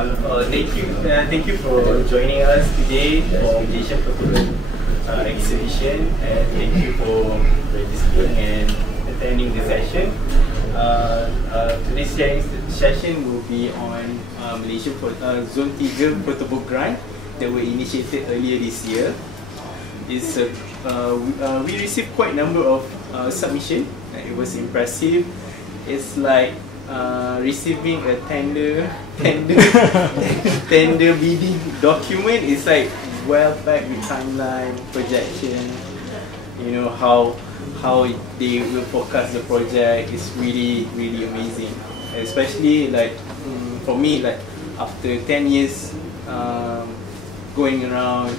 Thank you for joining us today for Malaysian Photobook Exhibition, and thank you for registering and attending the session. Today's session will be on Malaysian Zontiga Photobook Grant that were initiated earlier this year. We received quite a number of submissions. It was impressive. It's like receiving a tender bidding document. It's like well packed with timeline, projection. You know how they will forecast the project. Is really amazing. Especially like for me, like after 10 years going around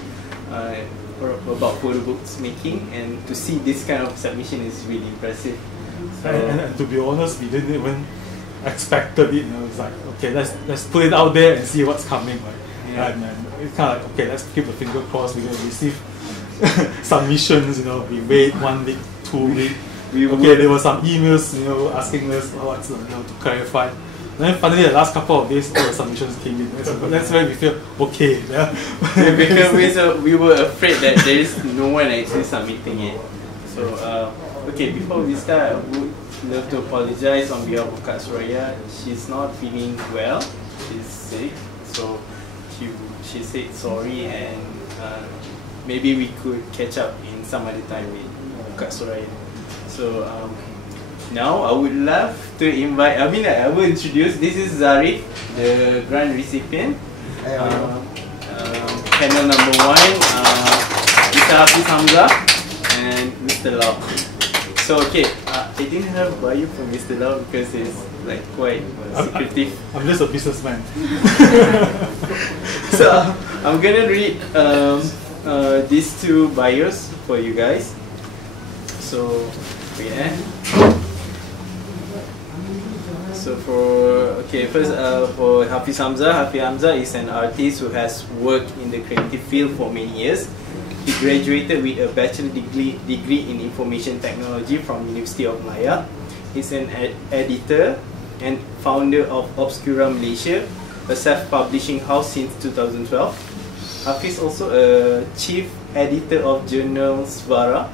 about photobooks making, and to see this kind of submission is really impressive. So, and to be honest, we didn't even expected it. You know, it's like, okay, let's put it out there and see what's coming. Right? Yeah. And it's kind of like, okay, let's keep the finger crossed. We're gonna receive submissions. You know, we wait 1 week, 2 weeks. There were some emails, you know, asking us what's, you know, to clarify. And then finally, the last couple of days, all the submissions came in. So that's where we feel okay. Yeah. Because we were afraid that there is no one actually submitting it. So okay, before we start, I would love to apologize on behalf of Kak Suraya. She's not feeling well. She's sick, so she said sorry, and maybe we could catch up in some other time with Kak Suraya. So now I would love to invite, I will introduce, this is Zarif, the grant recipient. Panel number 1, Mr. Hafiz Hamzah and Mr. Lau. So okay, I didn't have bio for Mr. Lau because it's like quite secretive. I'm just a businessman. So I'm gonna read these two bios for you guys. So wait, So first for Hafiz Hamzah. Hafiz Hamzah is an artist who has worked in the creative field for many years. He graduated with a bachelor degree in information technology from University of Malaya. He's an editor and founder of Obscura Malaysia, a self-publishing house since 2012. Hafiz is also a chief editor of journal Svara,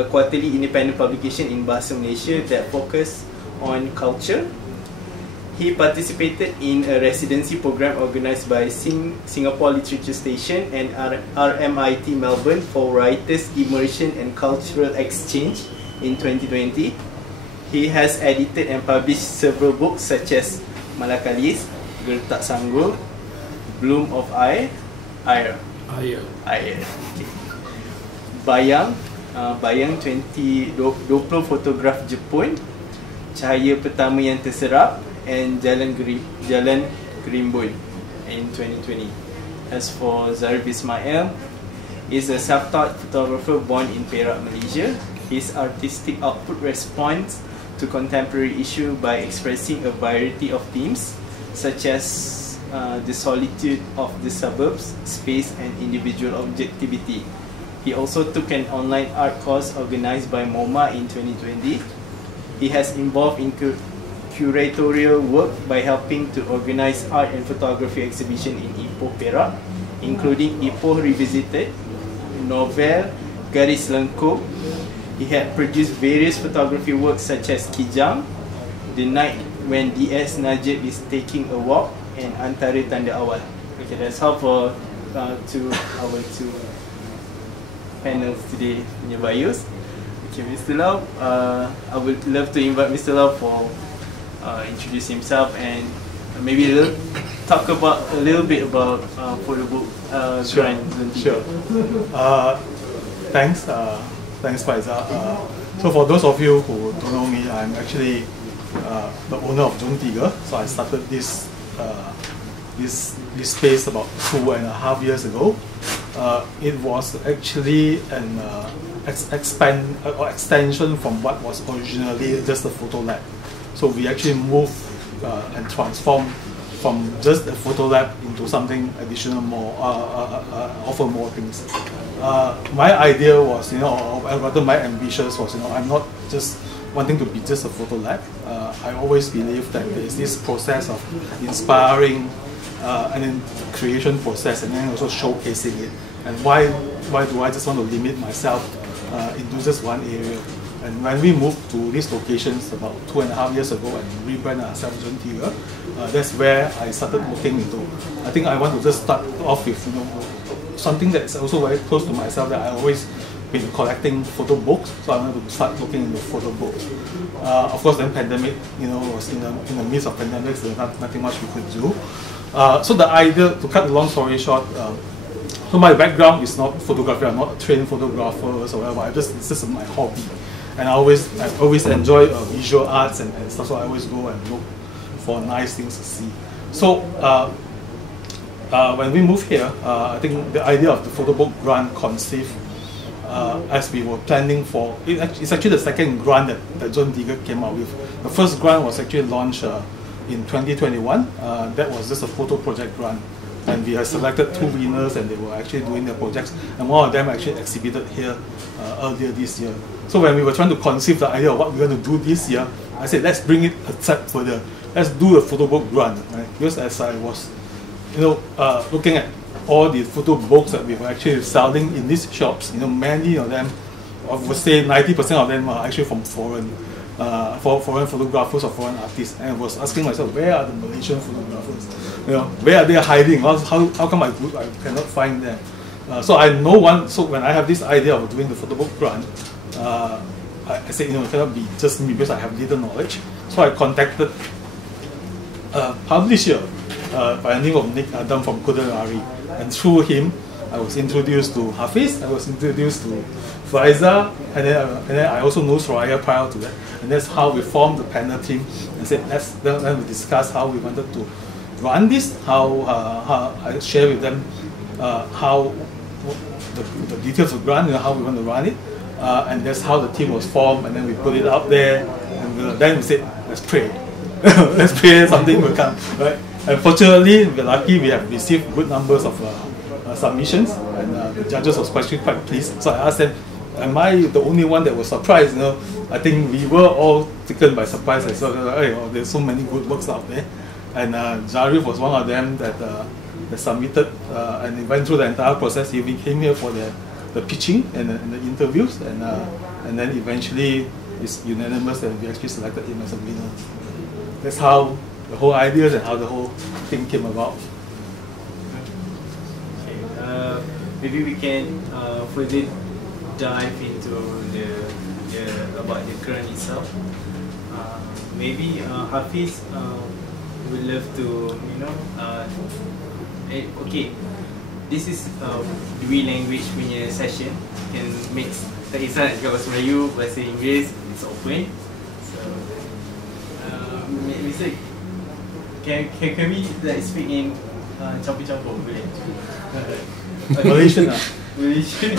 a quarterly independent publication in Bahasa Malaysia that focuses on culture. He participated in a residency program organised by Singapore Literature Station and RMIT Melbourne for Writers Immersion and Cultural Exchange in 2020. He has edited and published several books such as Malakalis, Gertak Sanggul, Bloom of Air, Bayang 2020 fotograf Jepun, Cahaya Pertama yang Terserap, and Jalan Gerimbun in 2020. As for Zarif Ismail, is a self-taught photographer born in Perak, Malaysia. His artistic output responds to contemporary issues by expressing a variety of themes such as the solitude of the suburbs, space, and individual objectivity. He also took an online art course organised by MoMA in 2020. He has involved in curatorial work by helping to organize art and photography exhibition in Ipoh, Perak, including Ipoh Revisited, novel Garis Lengkup. He had produced various photography works such as Kijang, The Night When DS Najib is Taking a Walk, and Antara Tanda Awal. Okay, that's all for our two panels today in your bios. Okay, Mr. Lau, I would love to invite Mr. Lau for introduce himself and maybe talk about a little bit about Photobook Grant. Sure. Thanks, Faisal. So for those of you who don't know me, I'm actually the owner of Zontiga. So I started this space about 2.5 years ago. It was actually an extension from what was originally just a photo lab. So we actually moved and transformed from just a photo lab into something additional, more offer more things. My idea was, you know, or rather my ambitions was, you know, I'm not just wanting to be just a photo lab. I always believe that there is this process of inspiring and then the creation process, and then also showcasing it. And why do I just want to limit myself into just one area? And when we moved to these locations about 2.5 years ago and rebrand ourselves Zontiga, that's where I started looking into. I think I want to just start off with something that's also very close to myself, that I always been collecting photo books, so I wanted to start looking into photo books. Of course, then pandemic, was in the midst of pandemics, there's nothing much we could do. So the idea, to cut the long story short, so my background is not photography. I'm not a trained photographer or whatever. It's just my hobby, and I always enjoy visual arts and stuff. So I always go and look for nice things to see. So when we moved here, I think the idea of the Photobook Grant conceived as we were planning for. It's actually the second grant that Zontiga came out with. The first grant was actually launched in 2021. That was just a photo project grant. And we have selected 2 winners, and they were actually doing their projects. And one of them actually exhibited here earlier this year. So when we were trying to conceive the idea of what we're going to do this year, I said, let's bring it a step further. Let's do a Photobook Grant. Right? Because as I was, looking at all the photo books that we were actually selling in these shops, many of them, I would say 90% of them are actually from foreign photographers or foreign artists. And I was asking myself, where are the Malaysian photographers? Where are they hiding? How come I cannot find them? So I know one. So when I have this idea of doing the Photobook Grant, I said, it cannot be just me because I have little knowledge. So I contacted a publisher by the name of Nick Adam from Kudanari, and through him, I was introduced to Hafiz. I was introduced to Faisal, and then I also knew Soraya prior to that. And that's how we formed the panel team and said, then we discussed how we wanted to run this, how I share with them how the details of grant, how we want to run it, and that's how the team was formed. And then we put it out there, and then we said, let's pray. Let's pray something will come, right? And fortunately, we're lucky, we have received good numbers of submissions, and the judges was quite pleased. So I asked them, am I the only one that was surprised? I think we were all taken by surprise. I saw there's so many good works out there, and Zarif was one of them that submitted, and he went through the entire process. He came here for the pitching and the interviews, and then eventually it's unanimous that we actually selected him as a winner. That's how the whole ideas and how the whole thing came about. Okay, maybe we can further dive into about the grant itself. Maybe Hafiz would love to, okay, this is dua language punya session. Can mix, tak kisah nak cakap bahasa Melayu, bahasa Inggeris, it's open. So, Mr. Can we like speak in campur-campur boleh? Malaysian Malaysian.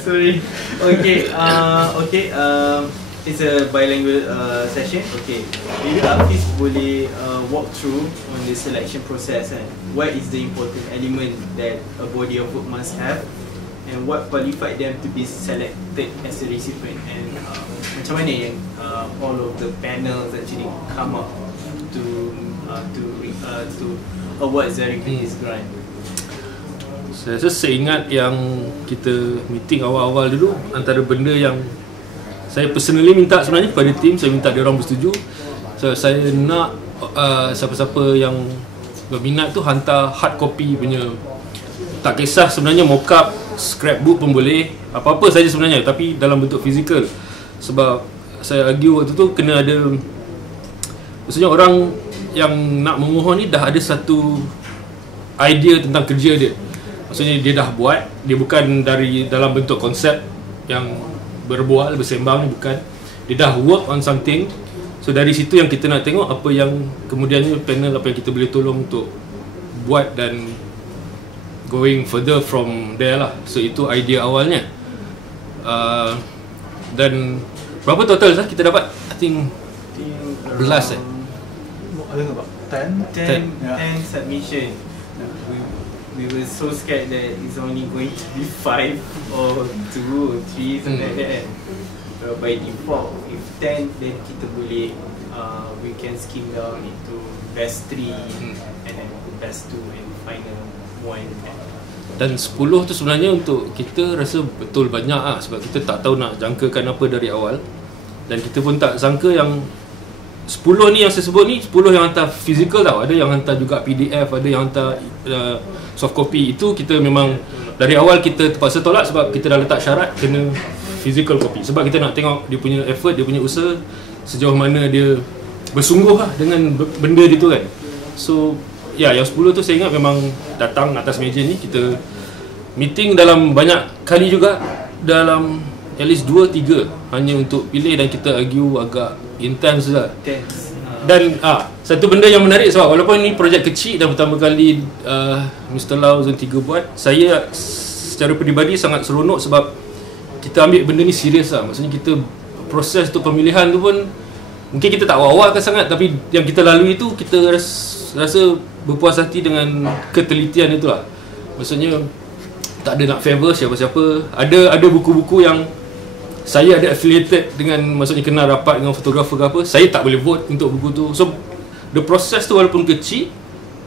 Sorry. Okay. It's a bilingual session. Okay. Maybe Hafiz boleh walk through on the selection process and what is the important element that a body of work must have, and what qualified them to be selected as a recipient, and macam mana yang all of the panels actually come up to award Zarif this grant. Saya rasa ingat yang kita meeting awal-awal dulu, antara benda yang saya personally minta sebenarnya kepada tim, saya minta dia orang bersetuju. So, saya nak siapa-siapa yang berminat tu hantar hard copy punya, tak kisah sebenarnya mockup, scrapbook pun boleh, apa-apa saja sebenarnya, tapi dalam bentuk fizikal. Sebab saya argue waktu tu kena ada, maksudnya orang yang nak memohon ni dah ada satu idea tentang kerja dia. Maksudnya dia dah buat, dia bukan dari dalam bentuk konsep yang berbual, bersembang, bukan. Dia dah work on something. So dari situ yang kita nak tengok apa yang kemudiannya panel, apa yang kita boleh tolong untuk buat dan going further from there lah. So itu idea awalnya. Dan berapa total kita dapat? I think 11 I think about 10 submission. We were so scared that it's only going to be 5 or 2 or 3, something like that. by default if 10 then kita boleh we can skim down into best 3 and then best 2 and final 1. Dan 10 tu sebenarnya untuk kita rasa betul banyak lah, sebab kita tak tahu nak jangkakan apa dari awal. Dan kita pun tak sangka yang 10 ni yang saya sebut ni 10 yang hantar physical tau. Ada yang hantar juga PDF, ada yang hantar soft copy. Itu kita memang dari awal kita terpaksa tolak sebab kita dah letak syarat kena physical copy. Sebab kita nak tengok dia punya effort, dia punya usaha sejauh mana dia bersungguh lah dengan benda dia tu kan. So ya, yang 10 tu saya ingat memang datang atas meja ni, kita meeting dalam banyak kali juga, dalam at least 2-3 hanya untuk pilih, dan kita argue agak intense lah. Dan satu benda yang menarik sebab walaupun ni projek kecil dan pertama kali Mr. Lau Zontiga buat, saya secara peribadi sangat seronok sebab kita ambil benda ni serius lah. Maksudnya kita proses untuk pemilihan tu pun mungkin kita tak awal-awalkan sangat, tapi yang kita lalui tu kita rasa berpuas hati dengan ketelitian itu lah. Maksudnya tak ada nak favor siapa-siapa. Ada buku-buku yang saya ada affiliated dengan, maksudnya kenal rapat dengan fotografer ke apa, saya tak boleh vote untuk buku tu. So the process tu walaupun kecil,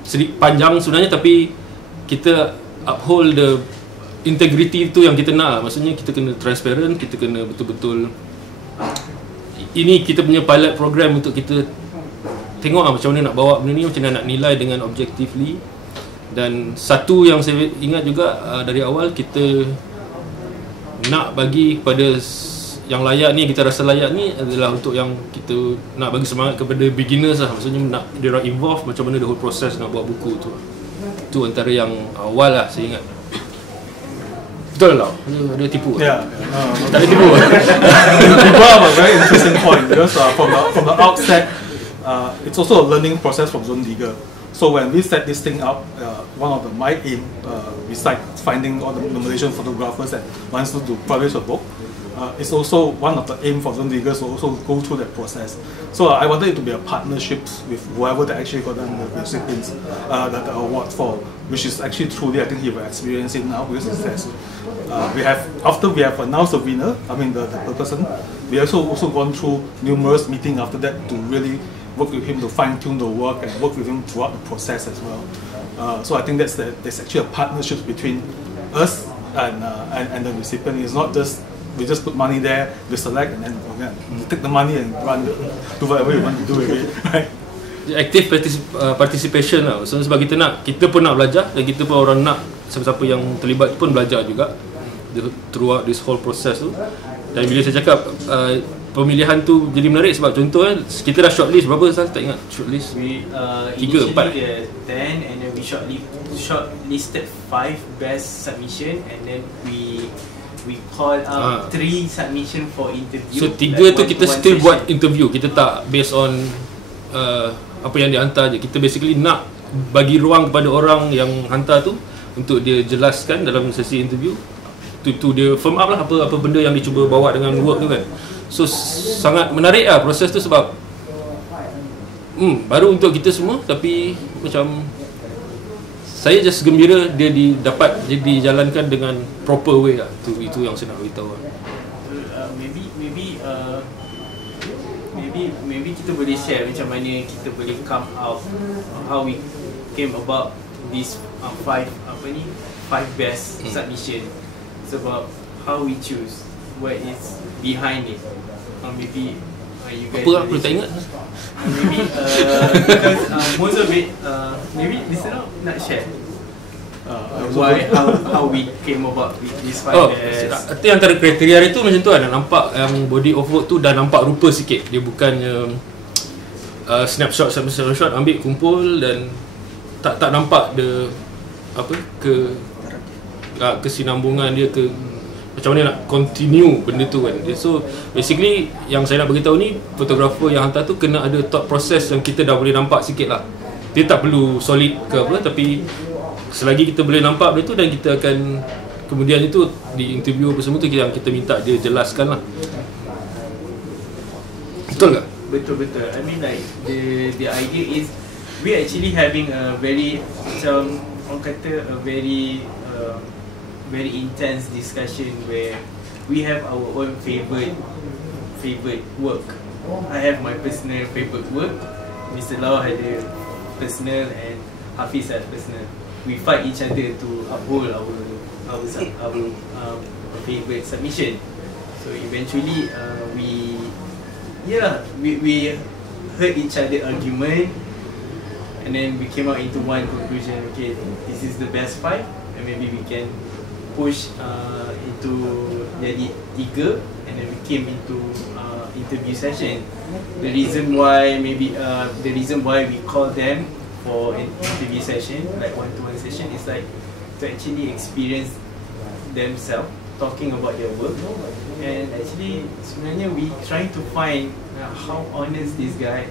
sedikit panjang sebenarnya, tapi kita uphold the integrity tu yang kita nak. Maksudnya kita kena transparent, kita kena betul-betul, ini kita punya pilot program untuk kita tengok macam mana nak bawa benda ni, macam mana nak nilai dengan objectively. Dan satu yang saya ingat juga dari awal, kita nak bagi kepada yang layak ni, kita rasa layak ni adalah untuk yang kita nak bagi semangat kepada beginners lah. Maksudnya nak dia orang involve macam mana the whole process nak buat buku tu. Itu antara yang awal lah saya ingat. Betul lah, ada tipu. Yeah. Tak ada tipu. You brought up a very interesting point because from the outset, it's also a learning process from Zontiga. So when we set this thing up, one of my aim, besides finding all the Malaysian photographers that wants to publish a book, it's also one of the aim for Zontiga to also go through that process. So I wanted it to be a partnership with whoever that actually got done the recipients, the award for, which is actually truly, I think he will experience it now because it says after we have announced the winner, I mean the person, we also gone through numerous meetings after that to really work with him to fine-tune the work and work with him throughout the process as well. So I think there's actually a partnership between us and the recipient. It's not just we just put money there, we select, and then take the money and run, do whatever you want to do with it. Right? Active participation lah. So, sebab kita pun nak belajar, dan kita pun orang nak siapa-siapa yang terlibat pun belajar juga throughout this whole process tu. Dan bila saya cakap pemilihan tu jadi menarik sebab contoh kita dah shortlist berapa, saya tak ingat shortlist. We 3, 4 10 and then we shortlisted 5 best submission, and then we call out 3 submission for interview. So 3 tu kita still buat interview. Kita tak based on apa yang dia hantar je. Kita basically nak bagi ruang kepada orang yang hantar tu untuk dia jelaskan dalam sesi interview. Tu dia firm up lah apa benda yang dia cuba bawa dengan work tu kan. So sangat menarik lah proses tu sebab baru untuk kita semua, tapi macam saya just gembira dia dapat dijalankan dengan proper way lah. Itu yang saya nak beritahu lah. Maybe kita boleh share macam mana kita boleh come out, how we came about this 5 best submission. Sebab how we choose, what is behind it. Maybe you guys. Apa aku tak ingat. Maybe because most of it, maybe listener nak share. Why, how we came about with this 5 best. Arti antara kriteria itu macam tu lah, nak nampak yang body of work tu dah nampak rupa sikit. Dia bukannya snapshot ambil kumpul dan tak nampak the kesinambungan dia ke macam mana nak continue benda tu kan. So basically yang saya nak beritahu ni, fotografer yang hantar tu kena ada thought process yang kita dah boleh nampak sikit lah. Dia tak perlu solid ke apa, tapi selagi kita boleh nampak benda tu, dan kita akan kemudian itu di interview apa semua tu yang kita minta dia jelaskan lah. Betul tak? Betul. I mean like the idea is we actually having a very macam orang kata a very intense discussion where we have our own favorite favorite work. I have my personal favorite work. Mr. Lau had a personal and Hafiz had personal. We fight each other to uphold our favorite submission. So eventually we heard each other argument, and then we came out into one conclusion. Okay, this is the best fight, and maybe we can push into jadi 3, and then we came into interview session. The reason why we call them for an interview session, like one-to-one session, is like to actually experience themselves talking about their work. And actually sebenarnya we trying to find how honest this guy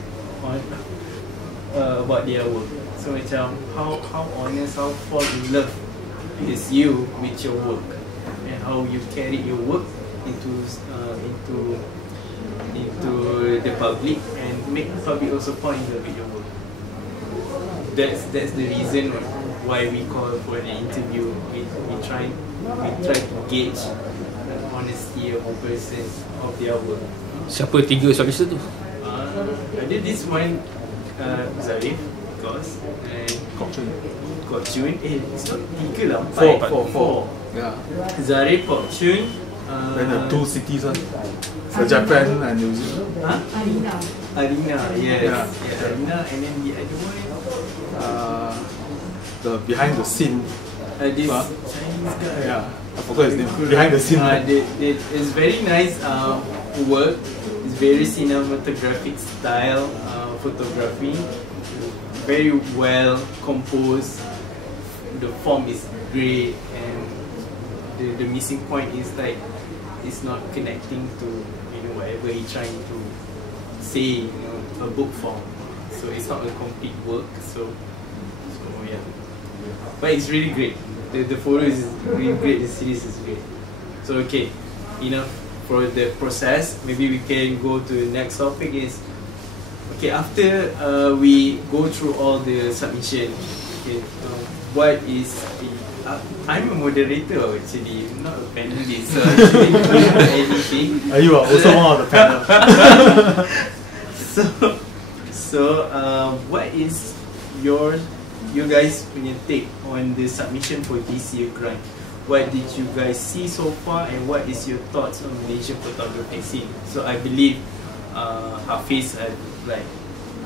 about their work. So macam how honest, how fall in love is you with your work, and how you carry your work into the public, and make the public also fall in love with your work. That's the reason why we call for an interview. We try to gauge the honesty of a person of their work. Siapa 3 submission tu? Ada this one, Zarif, of course, and Kok Chun. It's not 3 lah, 4. Yeah. Zarif, Kok Chun. Then the 2 cities, so Japan and New Zealand. Arina, yes. Yeah. Arina, and then the other one, the behind the scene. this Chinese guy. Yeah, I forgot his name. Behind the scene. It's very nice work. It's very cinematographic style photography. Very well composed. The form is great, and the missing point is like it's not connecting to whatever he's trying to say, a book form. So it's not a complete work. So yeah, but it's really great. The photo is really great. The series is great. So okay, enough for the process. Maybe we can go to the next topic. Is okay, after we go through all the submission. Okay, what is I'm a moderator actually, not a panelist, so I shouldn't do anything. You are also one of the panel. So what is you guys punya take on the submission for this year grant? What did you guys see so far, and what is your thoughts on Malaysian photography scene? So I believe Hafiz,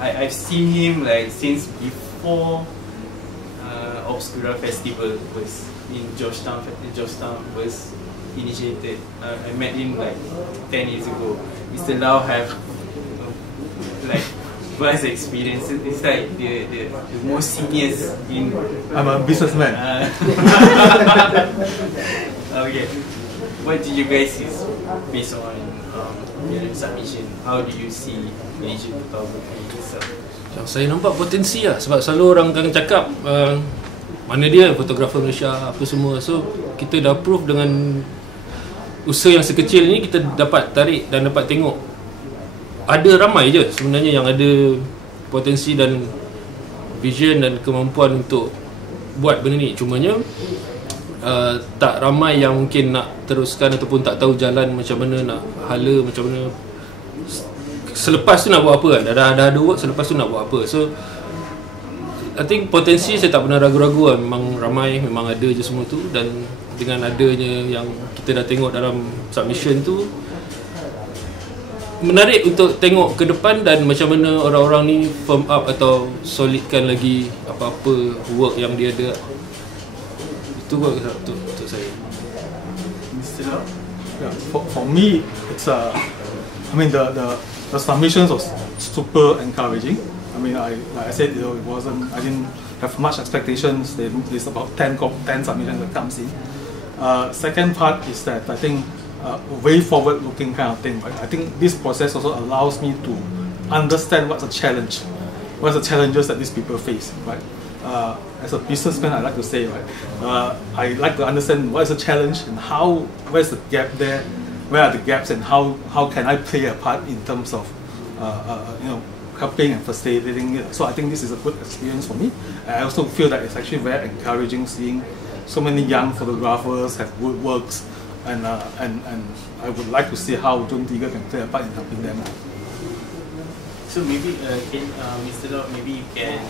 I've seen him like since before Obscura festival was in Georgetown was initiated. I met him like 10 years ago. Mr. Lau have like vast experience. It's like the most seniors in. I'm a businessman. Okay, what did you guys see based on your submission? How do you see Malaysian photography itself? Yang saya nampak potensi lah, sebab selalu orang akan cakap mana dia fotografer Malaysia apa semua. So kita dah prove dengan usaha yang sekecil ni, kita dapat tarik dan dapat tengok ada ramai je sebenarnya yang ada potensi dan vision dan kemampuan untuk buat benda ni. Cumanya tak ramai yang mungkin nak teruskan ataupun tak tahu jalan macam mana nak hala, macam mana selepas tu nak buat apa kan. Dah ada work, selepas tu nak buat apa. So I think potensi saya tak pernah ragu-ragu lah. Memang ramai, memang ada je semua tu. Dan dengan adanya yang kita dah tengok dalam submission tu, menarik untuk tengok ke depan dan macam mana orang-orang ni firm up atau solidkan lagi apa-apa work yang dia ada. Itu work untuk saya. Mr. Lau? Yeah, for me, it's I mean the submissions was super encouraging. I mean, like I said, it wasn't. I didn't have much expectations. There's about 10 submissions that comes in. Second part is that I think way forward-looking kind of thing. Right? I think this process also allows me to understand what's a challenge, what's the challenges that these people face. Right? As a businessman, I like to say, right, I like to understand what is the challenge and where's the gap there, where are the gaps, and how can I play a part in terms of helping and facilitating it. So I think this is a good experience for me. I also feel that it's actually very encouraging seeing so many young photographers have good works and I would like to see how Zontiga can play a part in helping them. So maybe can Mr. Lau, maybe you can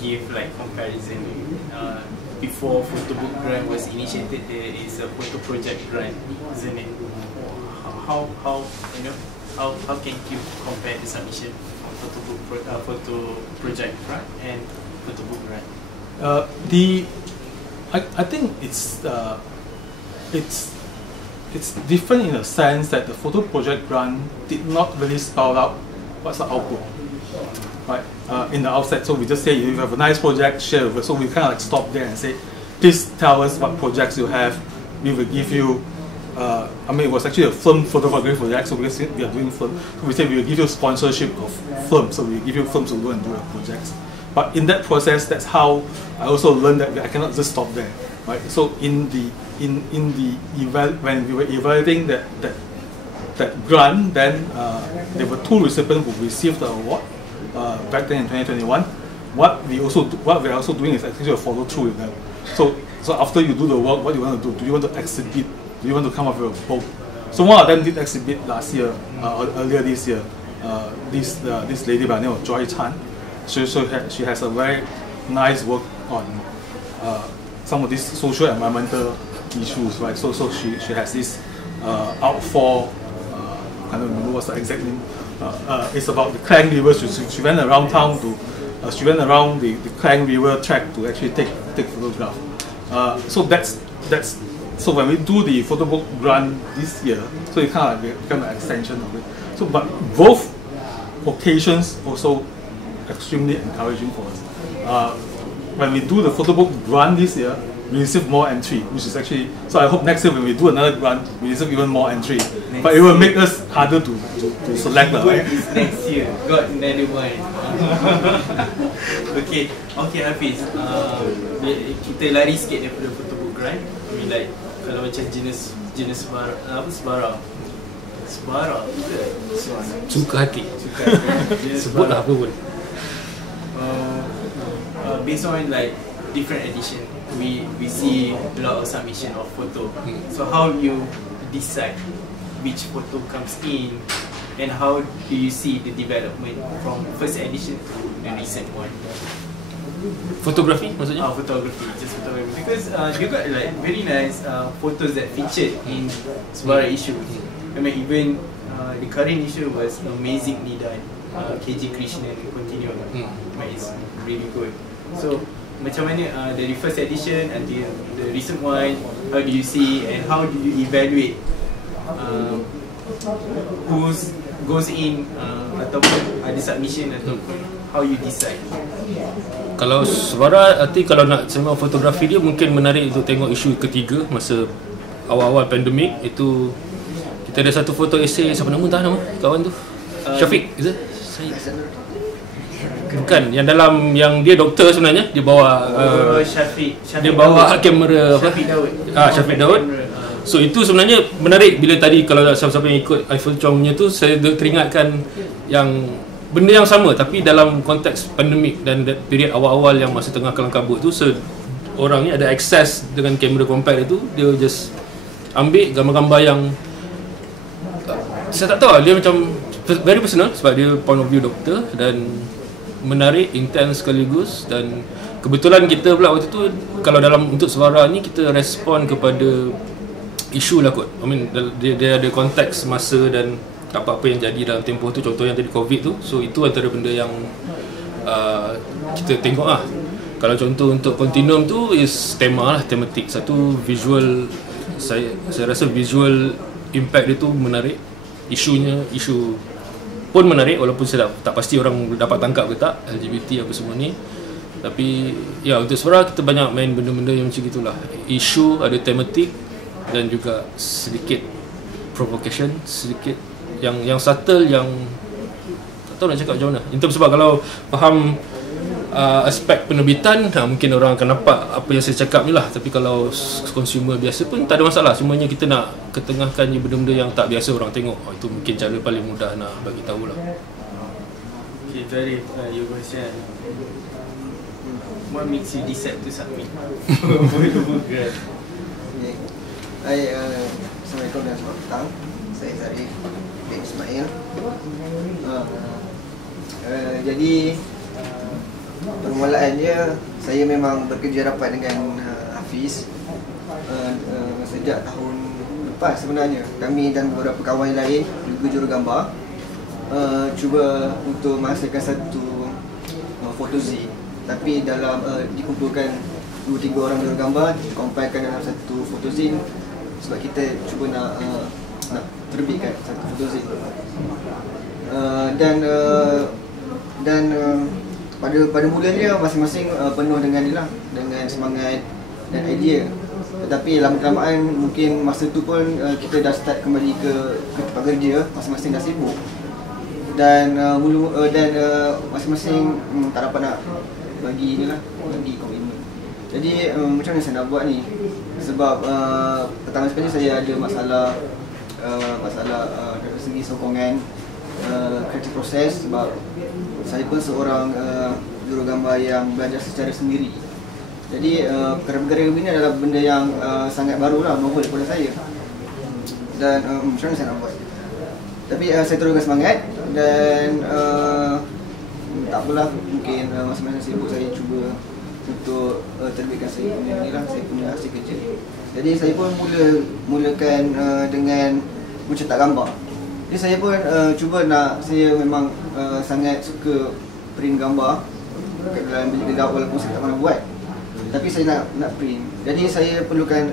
give like comparison. Before Photobook Grant was initiated, there is a photo project grant, isn't it? How you know how can you compare the submission of photo project grant and Photobook Grant? I think it's different in the sense that the photo project grant did not really spell out what's the output, right? In the outset, so we just say if you have a nice project, share with us. So we kind of like stop there and say, please tell us what projects you have. We will give you. I mean, it was actually a film photography project, so because we are doing film, so we say we will give you sponsorship of films. So we give you films to go and do your projects. But in that process, that's how I also learned that I cannot just stop there, right? So when we were evaluating that grant, then there were 2 recipients who received the award back then in 2021. What we are also doing is actually a follow through with them. So after you do the work, what do you want to do? Do you want to exhibit? Do you want to come up with a book? So one of them did exhibit last year, earlier this year. This lady by the name of Joy Chan. She has a very nice work on some of these social and environmental issues, right? So she has this outfall. I don't remember what's the exact name. It's about the Klang River. She went around town to. She went around the Klang River track to actually take photograph. So that's. So when we do the Photobook Grant this year, so it kind of become an extension of it. So but both occasions also extremely encouraging for us. When we do the Photobook Grant this year, we receive more entry, which is actually, so I hope next year when we do another grant, we receive even more entry. But it will make us harder to select. Right? Next year, got another one. Okay, Hafiz, kita lari sikit daripada Photobook Grant. I mean like, kalau macam jenis sebara Suka hati. Sebutlah apa pun. Based on like different edition, we see a lot of submission of photo. So how you decide which photo comes in, and how do you see the development from first edition to the recent one? Fotografi maksudnya? Photography, just photography. Because you got like very nice photos that featured in Sebara issue. I mean even the current issue was amazingly done. KG Krishnan continued. It's really good. So macam mana dari first edition until the recent one, how do you see and how do you evaluate who goes in ataupun ada submission ataupun how you decide? Kalau Sebara, arti kalau nak sembang fotografi dia mungkin menarik untuk tengok isu ketiga masa awal-awal pandemik. Itu kita ada satu foto esei, siapa nama kawan tu? Syafiq, is it? Bukan, yang dalam yang dia doktor sebenarnya, dia bawa Syafiq dia bawa kamera apa? Syafiq Daud. So itu sebenarnya menarik bila tadi kalau siapa-siapa yang ikut Eiffel Chong punya tu, saya teringatkan yang benda yang sama tapi dalam konteks pandemik dan period awal-awal yang masa tengah kelam kabut tu, orang ni ada akses dengan kamera compact itu, dia just ambil gambar-gambar yang saya tak tahu, dia macam very personal sebab dia point of view doktor dan menarik, intense sekaligus. Dan kebetulan kita pula waktu tu kalau dalam untuk Sebara ni kita respon kepada isu lah kot. I mean dia ada konteks masa dan apa-apa yang jadi dalam tempoh tu, contoh yang tadi COVID tu. So itu antara benda yang kita tengok lah. Kalau contoh untuk Continuum tu is tema lah, tematik. Satu visual, saya rasa visual impact dia tu menarik. Isu pun menarik walaupun saya tak pasti orang dapat tangkap ke tak, LGBT apa semua ni. Tapi ya, untuk Sebara kita banyak main benda-benda yang macam itulah. Isu, ada tematik dan juga sedikit provocation, sedikit yang subtle, yang tak tahu nak cakap macam mana. Itu sebab kalau faham aspek penerbitan, mungkin orang akan nampak apa yang saya cakap ni lah. Tapi kalau consumer biasa pun tak ada masalah. Semuanya kita nak ketengahkan benda-benda yang tak biasa orang tengok. Itu mungkin cara paling mudah nak bagi tahu lah. Okay, Zarif, your question. What makes you decide to submit Photobook Grant? Hai, Assalamualaikum dan selamat petang. Saya Zarif Ismail. Jadi permulaan dia, saya memang bekerja rapat dengan Hafiz sejak tahun lepas sebenarnya. Kami dan beberapa kawan lain, juga jurugambar, cuba untuk menghasilkan satu photozine. Tapi dalam dikumpulkan 2-3 orang jurugambar, dikompilkan dalam satu photozine. Sebab kita cuba nak terbitkan satu photozine. Dan pada mulanya masing-masing penuh dengan semangat dan idea. Tetapi lama-kelamaan mungkin masa tu pun kita dah start kembali ke tempat kerja, masing-masing dah sibuk. Dan masing-masing tak dapat nak bagi komitmen. Jadi macam mana saya nak buat ni? Sebab pertama sekali saya ada masalah dari segi sokongan kreatif proses, sebab saya pun seorang jurugambar yang belajar secara sendiri. Jadi perkara-perkara ini adalah benda yang sangat baru lah, novel kepada saya. Dan macam mana saya nak buat? Tapi saya teruskan semangat dan tak apalah, mungkin masa-masa sibuk saya cuba untuk terbitkan saya punya hasil kerja. Jadi saya pun mulakan dengan mencetak gambar. Jadi saya pun saya memang sangat suka print gambar kat dalam bilik gelap, walaupun saya tak pernah buat. Tapi saya nak print. Jadi saya perlukan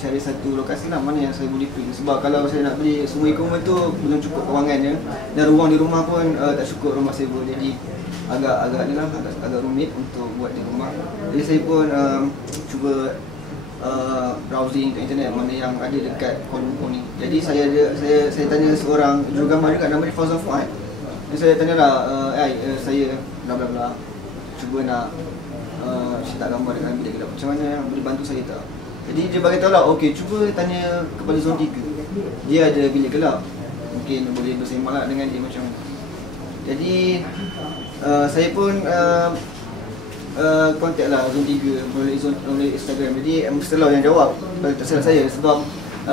cari satu lokasi lah mana yang saya boleh print. Sebab kalau saya nak beli semua e-commerce tu belum cukup kewangannya, dan ruang di rumah pun tak cukup, rumah saya pun. Jadi agak rumit untuk buat di rumah. Jadi saya pun cuba browsing ke internet mana yang ada dekat Kuala Lumpur ni. Jadi saya tanya seorang jurugambar dekat, nama dia Faisal Huat. Jadi saya tanyalah, saya bla bla bla, cuba nak cetak gambar dengan bilik gelap, macam mana, boleh bantu saya tak? Jadi dia bagi tahu lah, okey, cuba tanya kepada Zontiga, dia ada bilik gelap, mungkin boleh bersembang lah dengan dia macam mana. Jadi saya pun kontak lah Zontiga melalui Instagram. Jadi Mr. Lau yang jawab, tak salah saya, sebab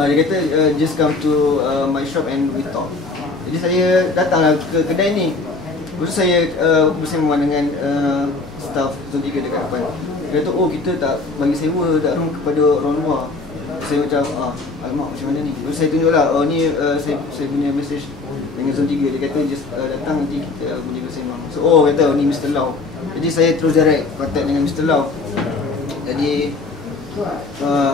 dia kata just come to my shop and we talk. Jadi saya datanglah ke kedai ni. Lepas tu saya bersembang dengan staff Zontiga dekat depan. Dia kata, oh kita tak bagi sewa tak room kepada orang luar. Saya macam, alamak macam mana ni? Lepas tu saya tunjuklah, ni saya punya message dengan Zontiga. Dia kata just datang, nanti kita boleh bersembang. So kata ni Mr. Lau. Jadi saya terus direct kontak dengan Mr. Lau. Jadi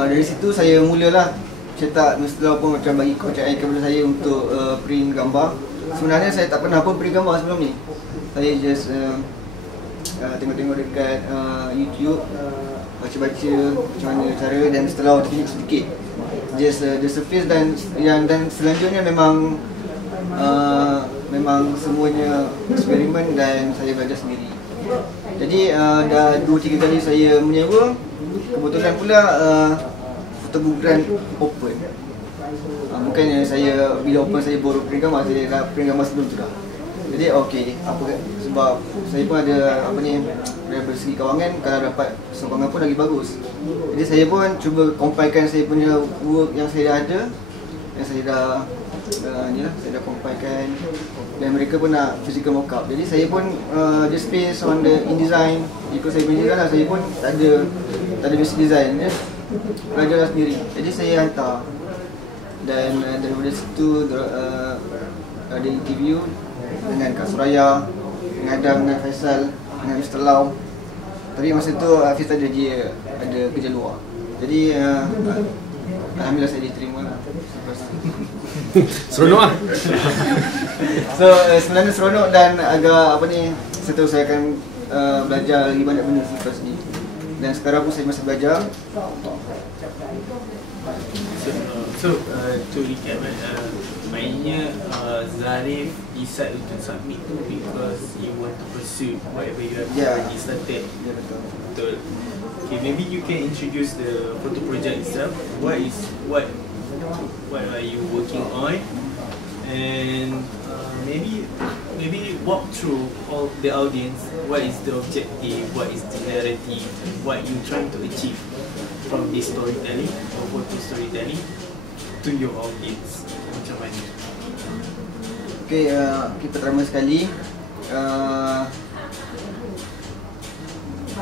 dari situ saya mulalah cetak. Mr. Lau pun macam bagi kepercayaan kepada saya untuk print gambar. Sebenarnya saya tak pernah pun print gambar sebelum ni. Saya just tengok-tengok dekat YouTube, baca-baca macam mana cara, dan Mr. Lau tunjuk sedikit just the surface, dan selanjutnya memang semuanya eksperimen dan saya belajar sendiri. Jadi dah 2-3 kali saya menyewa. Kebetulan pula Photobook Grant open. Bukannya saya bila open saya baru print gambar, saya dah print gambar sebelum tu dah. Jadi sebab saya pun ada dari segi kewangan, kalau dapat sokongan pun lagi bagus. Jadi saya pun cuba compilekan saya punya work yang saya dah ada, yang saya dah compilekan, dan mereka pun nak physical mockup. Jadi saya pun just based on the InDesign, ikut saya punya jalan, saya pun tak ada basic design, belajar sendiri. Jadi saya hantar, dan daripada situ ada interview dengan Kak Suraya, dengan Adam, dengan Faisal, dengan Mr. Lau. Tapi masa tu Hafiz ada kerja luar. Jadi alhamdulillah saya diterima lah. Seronok lah. So sebenarnya seronok, dan agak saya tahu saya akan belajar lagi banyak benda selepas ni. Dan sekarang pun saya masih belajar. So to recap, mainnya Zarif decide untuk submit tu because you want to pursue whatever you have already started. Ya, betul. Okay, maybe you can introduce the photo project itself. What are you working on, and maybe walk through all the audience. What is the objective? What is the narrative? What you trying to achieve from this storytelling or photo storytelling to your audience? Macam mana? Okay, pertama sekali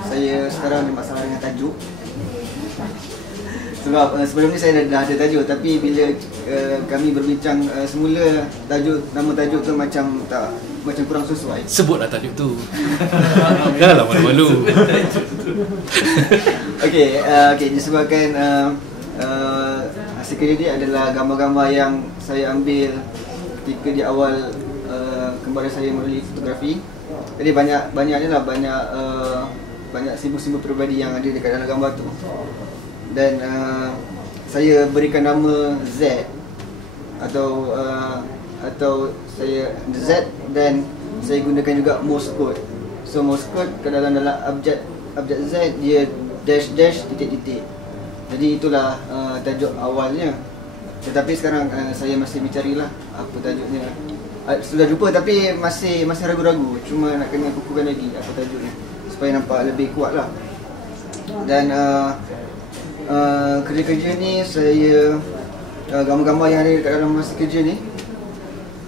saya sekarang ada masalah dengan tajuk. Sebab sebelum ni saya dah ada tajuk, tapi bila kami berbincang semula, nama tajuk tu macam kurang sesuai. Sebutlah tajuk tu. Janganlah malu-malu. Okay, disebabkan hasil kerja dia adalah gambar-gambar yang saya ambil ketika di awal kembali saya melalui fotografi. Jadi banyak simbol-simbol peribadi yang ada dekat dalam gambar tu. Dan saya berikan nama Z atau saya Z, dan saya gunakan juga Morse code. So Morse code dalam abjad Z dia dash titik-titik. Jadi itulah tajuk awalnya. Tetapi sekarang saya masih mencarilah apa tajuknya. Sudah jumpa tapi masih ragu-ragu. Cuma nak kena kukuhkan lagi apa tajuknya supaya nampak lebih kuat lah. Dan kerja-kerja ni saya gambar-gambar yang ada dekat dalam masa kerja ni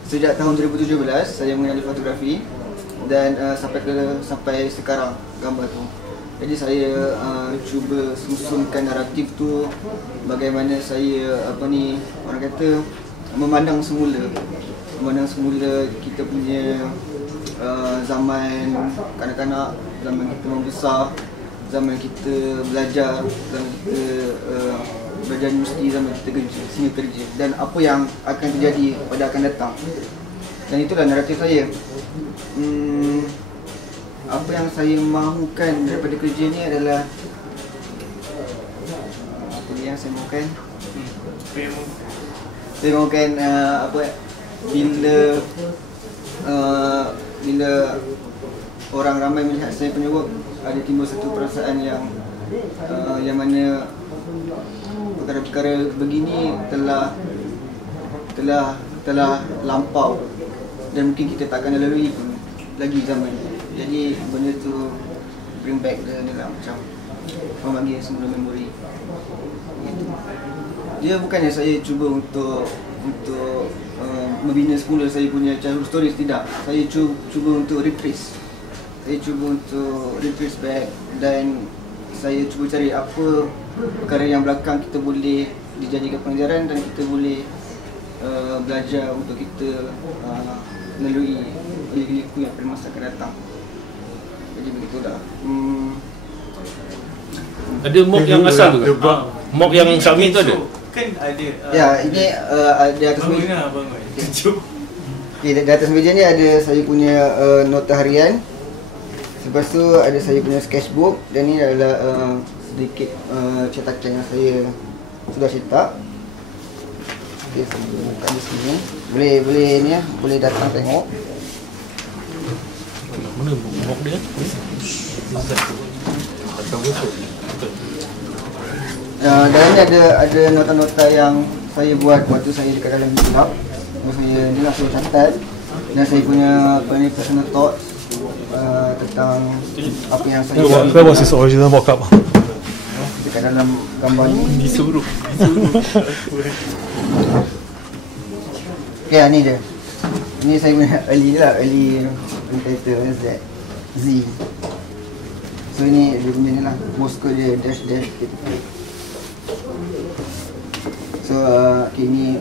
sejak tahun 2017 saya mengenali fotografi, dan sampai sekarang gambar tu. Jadi saya cuba susunkan naratif tu, bagaimana saya orang kata memandang semula kita punya zaman kanak-kanak, zaman kita membesar, zaman kita belajar, zaman kita belajar universiti, zaman kita kerja, dan apa yang akan terjadi pada akan datang. Dan itulah naratif saya. Apa yang saya mahukan daripada kerja ni adalah apa yang saya mahukan? Saya mahukan bila orang ramai melihat saya punya work, ada timbul satu perasaan yang mana perkara-perkara begini telah lampau dan mungkin kita takkan lalui pun lagi zaman. Jadi benda tu bring back dalam macam memanggil semula memori. Dia bukannya saya cuba untuk membina semula saya punya childhood stories, tidak. Saya cuba untuk retrace. Saya cuba untuk retrace back, dan saya cuba cari apa perkara yang belakang kita boleh dijadikan pengajaran, dan kita boleh belajar untuk kita melalui liku-liku yang pada masa akan datang. Jadi begitulah. Ada mock yang asal tu ke? Mock yang submit tu ada? Kan ada. Ya, ini di atas meja. Okay, di atas meja ni ada saya punya nota harian. Lepas tu ada saya punya sketchbook, dan ni adalah sedikit cetakan yang saya sudah cetak. Okay, saya buka di sini. Boleh ni ya, boleh datang tengok. Mana mock dia? Dalam ni ada nota-nota yang saya buat waktu saya dekat dalam club. Saya catat, dan saya punya personal thoughts tentang apa yang saya buat. That was his original mock-up. Dekat dalam gambar ni Disuruh. Ya, ni dia. Ini saya punya early title Z. So ini dia punya ni lah, Moscow dia dash. So ini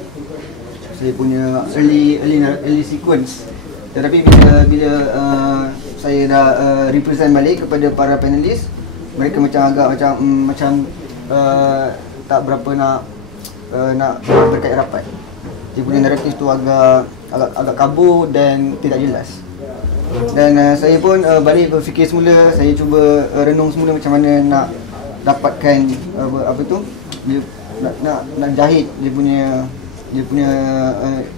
saya punya early sequence. Tetapi bila saya dah represent balik kepada para panelis, mereka macam tak berapa nak berkait rapat. Dia punya naratif tu agak kabur dan tidak jelas. Dan saya pun balik berfikir semula, saya cuba renung semula macam mana nak dapatkan nak jahit dia punya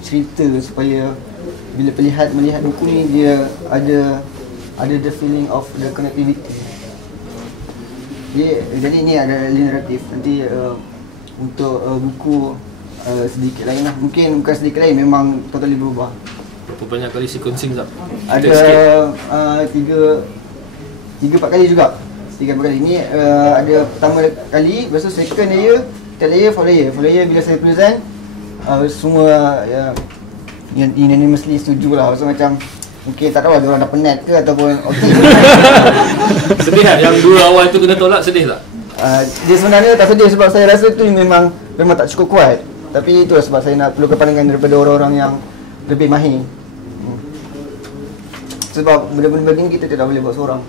cerita, supaya bila melihat buku ni dia ada the feeling of the connectivity. Jadi ni ada naratif. Nanti untuk buku sedikit lain lah. Mungkin bukan sedikit lain, memang totally berubah. Berapa banyak kali sequencing tak? Ada 3-4 kali juga. 3 kali. Ini ada pertama kali, lepas tu second layer, third layer, fourth layer bila saya present semua yang unanimously setuju lah. So macam mungkin tak tahu ada orang dah penat ke ataupun okey. Sedih tak? Yang 2 awal tu kena tolak, sedih tak? Dia sebenarnya tak sedih sebab saya rasa tu memang tak cukup kuat. Tapi itulah sebab saya nak perlukan pandangan daripada orang-orang yang lebih mahir. Sebab benda-benda begini kita tidak boleh buat seorang.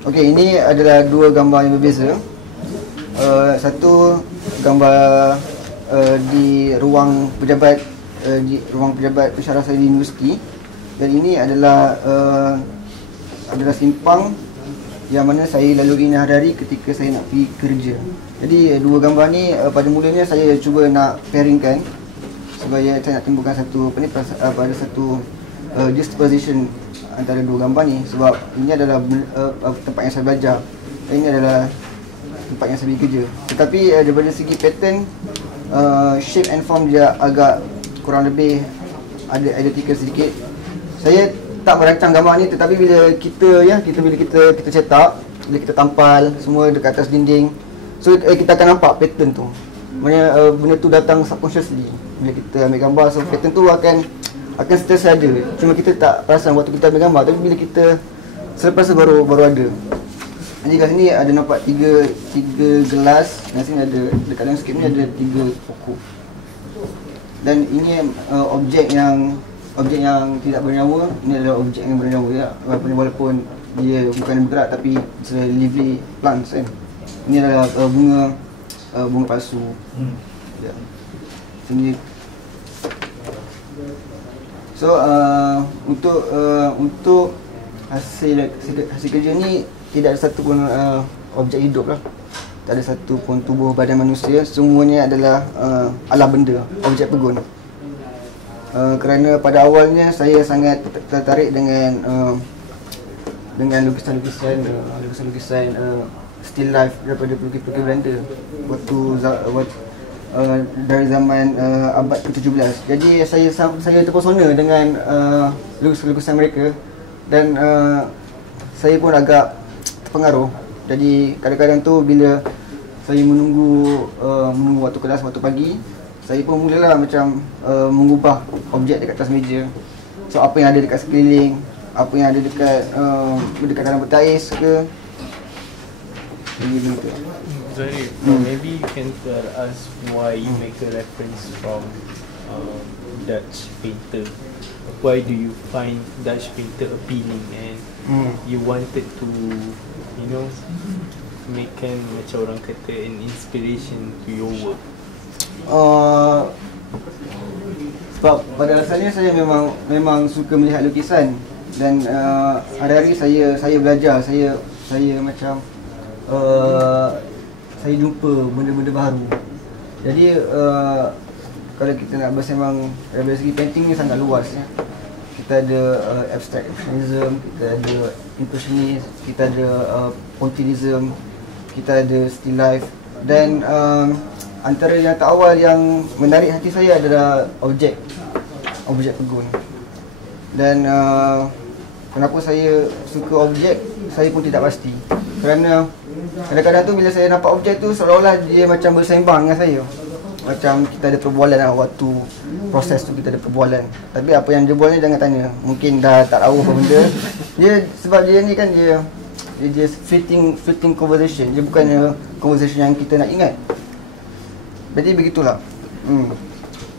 Okey, ini adalah 2 gambar yang berbeza. Satu gambar di ruang pejabat pensyarah saya di universiti, dan ini adalah simpang yang mana saya lalui hari-hari ketika saya nak pergi kerja. Jadi 2 gambar ni pada mulanya saya cuba nak pairingkan supaya saya nak timbulkan satu satu juxtaposition antara 2 gambar ni, sebab ini adalah tempat yang saya belajar dan ini adalah tempat yang saya pergi kerja. Tetapi daripada segi pattern, shape and form dia agak kurang lebih ada identical sedikit. Saya tak merancang gambar ni, tetapi bila kita cetak, bila kita tampal semua dekat atas dinding, so kita akan nampak pattern tu. Maksudnya benda tu datang subconsciously bila kita ambil gambar. So pattern tu akan sentiasa ada, cuma kita tak perasan waktu kita ambil gambar, tapi bila kita selepas tu baru ada. Jadi kat sini ada nampak 3 gelas, dan sini ada dekat landscape ni ada 3 pokok. Dan ini objek yang tidak bernyawa. Ini adalah objek yang bernyawa ya. Walaupun dia bukan bergerak, tapi it's a lively plants kan. Ini adalah bunga palsu. Ya. Sini. So untuk hasil kerja ni tidak ada satu pun objek hidup lah. Tak ada satu pun tubuh badan manusia. Semuanya adalah ala benda, objek pegun. Kerana pada awalnya saya sangat tertarik dengan lukisan-lukisan still life daripada pelukis-pelukis Belanda dari zaman abad ke-17. Jadi saya terpesona dengan lukisan mereka, dan saya pun agak terpengaruh. Jadi kadang-kadang tu bila saya menunggu waktu kelas, waktu pagi, saya pun mulalah macam mengubah objek dekat atas meja. So apa yang ada dekat sekeliling, apa yang ada dekat dalam peti ais ke. Zarif, maybe you can tell us why you make a reference from Dutch painter. Why do you find Dutch painter appealing, and you wanted to, make macam orang kata an inspiration to your work? Sebab pada asalnya saya memang suka melihat lukisan, dan hari-hari saya belajar, saya macam saya jumpa benda-benda baru. Jadi kalau kita nak bahas, memang dari segi painting ni sangat luas ya. Kita ada abstract expressionism, kita ada impressionist, kita ada pointillism, kita ada still life, dan antara yang terawal yang menarik hati saya adalah objek pegun. Dan kenapa saya suka objek, saya pun tidak pasti. Kerana kadang-kadang tu bila saya nampak objek tu, seolah-olah dia macam bersembang dengan saya. Macam kita ada perbualan lah, waktu proses tu kita ada perbualan. Tapi apa yang dia buat ni jangan tanya, mungkin dah tak tahu apa benda. Sebab dia ni kan dia just fitting conversation. Dia bukannya conversation yang kita nak ingat. Jadi begitulah.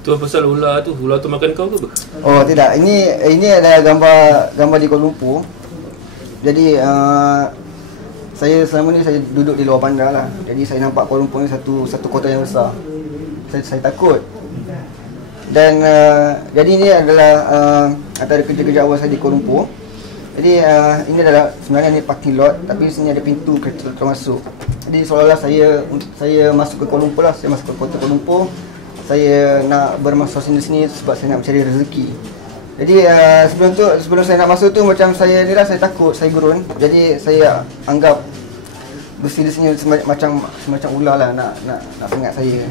Tu pasal ular tu makan kau ke apa? Oh tidak, ini adalah gambar di Kuala Lumpur. Jadi saya selama ni saya duduk di luar bandar lah. Jadi saya nampak Kuala Lumpur ni satu kota yang besar. Saya takut. Dan jadi ini adalah antara kerja-kerja awal saya di Kuala Lumpur. Jadi ini adalah sebenarnya ni parking lot, tapi sini ada pintu kereta termasuk. Jadi seolah-olah saya masuk ke Kuala Lumpur lah. Saya masuk ke kota Kuala Lumpur. Saya nak bermasuk sini sebab saya nak mencari rezeki. Jadi sebelum saya nak masuk tu, macam saya ni lah, saya takut, saya gurun. Jadi saya anggap besi di sini semacam ular lah nak sengat saya.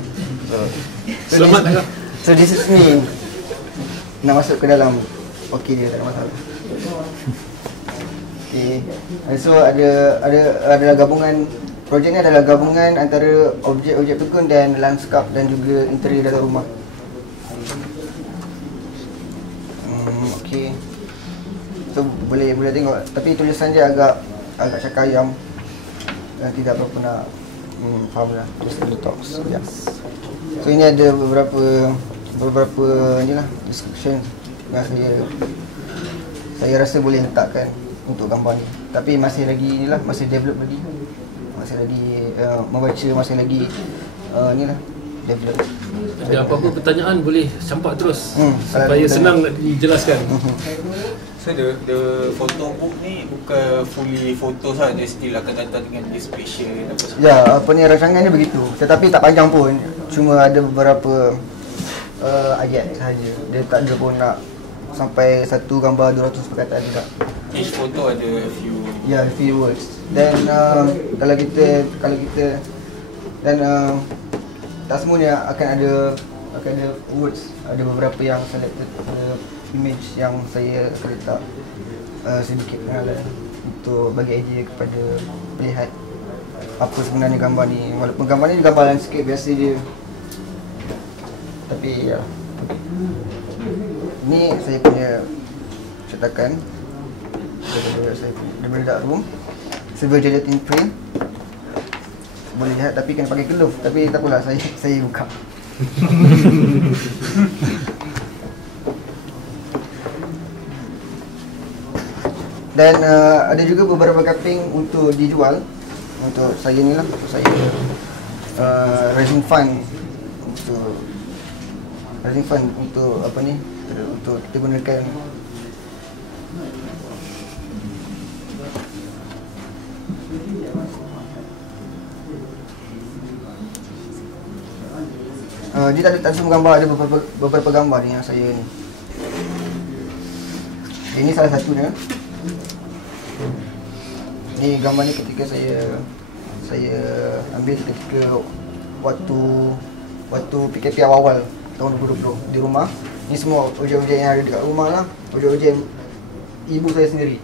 Selamat tak? So this is me nak masuk ke dalam. okey dia, tak ada masalah. Okay. So adalah gabungan, projek ni adalah gabungan antara objek-objek berkebun dan lanskap dan juga interior dalam rumah. Okay. So boleh tengok, tapi tulisan dia agak cakayam dan tidak berapa nak faham lah. Just talks. Yes. So ini ada beberapa ni lah description yang saya rasa boleh letakkan untuk gambar ni. Tapi masih lagi ni lah, masih develop lagi. Masih lagi membaca, masih lagi ni lah develop. Ada apa-apa pertanyaan boleh campak terus supaya senang nak dijelaskan. So the photobook ni bukan fully photo sahaja, dia still akan datang dengan description apa semua. Ya, apa ni rancangannya begitu. Tetapi tak panjang pun. Cuma ada beberapa ayat sahaja. Dia tak ada pun nak sampai satu gambar 200 perkataan tidak. Each photo ada a few. Ya, a few words. Dan kalau kita dan tak semuanya akan ada words. Ada beberapa yang selected image yang saya letak sedikit pengenalan untuk bagi idea kepada pelihat apa sebenarnya gambar ni. Walaupun gambar ni gambar landscape biasa dia, tapi ya, ni saya punya cetakan daripada dark room, silver gelatin print. Boleh lihat tapi kena pakai glove, tapi tak apalah, saya buka. Dan ada juga beberapa cupping untuk dijual untuk saya ni lah, untuk saya raising fund untuk apa ni, untuk kita gunakan dia tak semua gambar, ada beberapa gambar ni yang saya ni. Ini salah satunya. Ni gambar ni ketika saya ambil ketika waktu PKP awal tahun 2020 di rumah. Ni semua objek-objek yang ada dekat rumah lah, objek-objek ibu saya sendiri.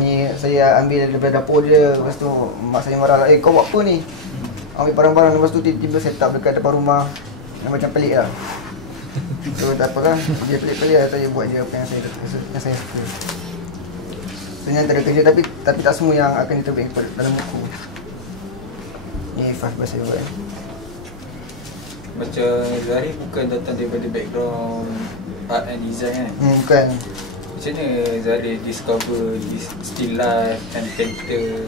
Ni saya ambil daripada dapur dia, lepas tu mak saya marah lah, kau buat apa ni? Ambil barang-barang, lepas tu tiba-tiba set up dekat depan rumah. Yang macam pelik lah. So tak apalah, dia pelik-pelik lah, saya buat je apa yang saya suka. Sebenarnya antara kerja, tapi tak semua yang akan diterbitkan dalam buku. Ni fast bahasa buat. Macam Zarif bukan datang daripada background art and design kan? Bukan. Macam mana Zarif discover this still life and painter?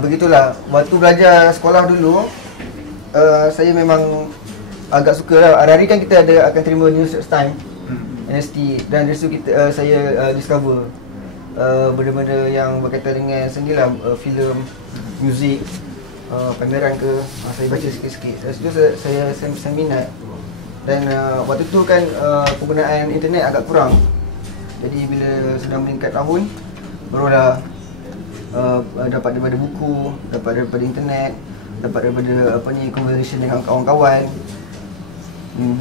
Begitulah. Waktu belajar sekolah dulu, saya memang agak suka lah. Hari-hari kan kita akan terima News Time, NST, dan dari situ saya discover benda-benda yang berkaitan dengan seni lah, filem, muzik, pameran ke, saya baca sikit-sikit. Dari situ saya minat. Dan waktu tu kan penggunaan internet agak kurang. Jadi bila sedang meningkat tahun, barulah dapat daripada buku, dapat daripada internet, dapat daripada conversation dengan kawan-kawan.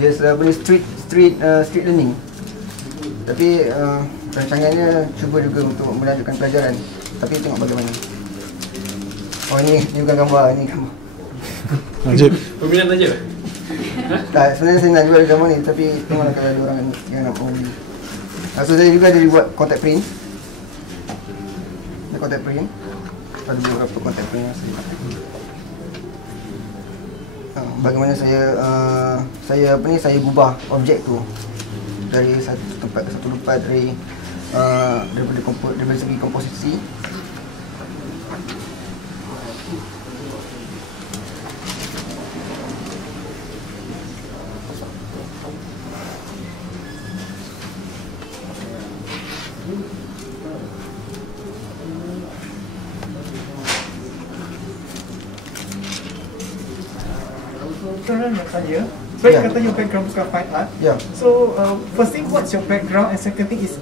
Just street learning. Tapi rancangannya cuba juga untuk melanjutkan pelajaran. Tapi tengok bagaimana. Oh ni bukan gambar, ni gambar. Lanjut. Peminat saja. Tak, sebenarnya saya nak jual gambar ni, tapi tengoklah kalau ada orang yang nak beli. So saya juga ada buat contact print. Ada contact print. Ada beberapa contact print yang saya buat. Bagaimana saya ubah objek tu dari satu tempat ke satu tempat, daripada segi komposisi. Nak tanya, katanya background bukan fine art. So first thing, what's your background, and second thing is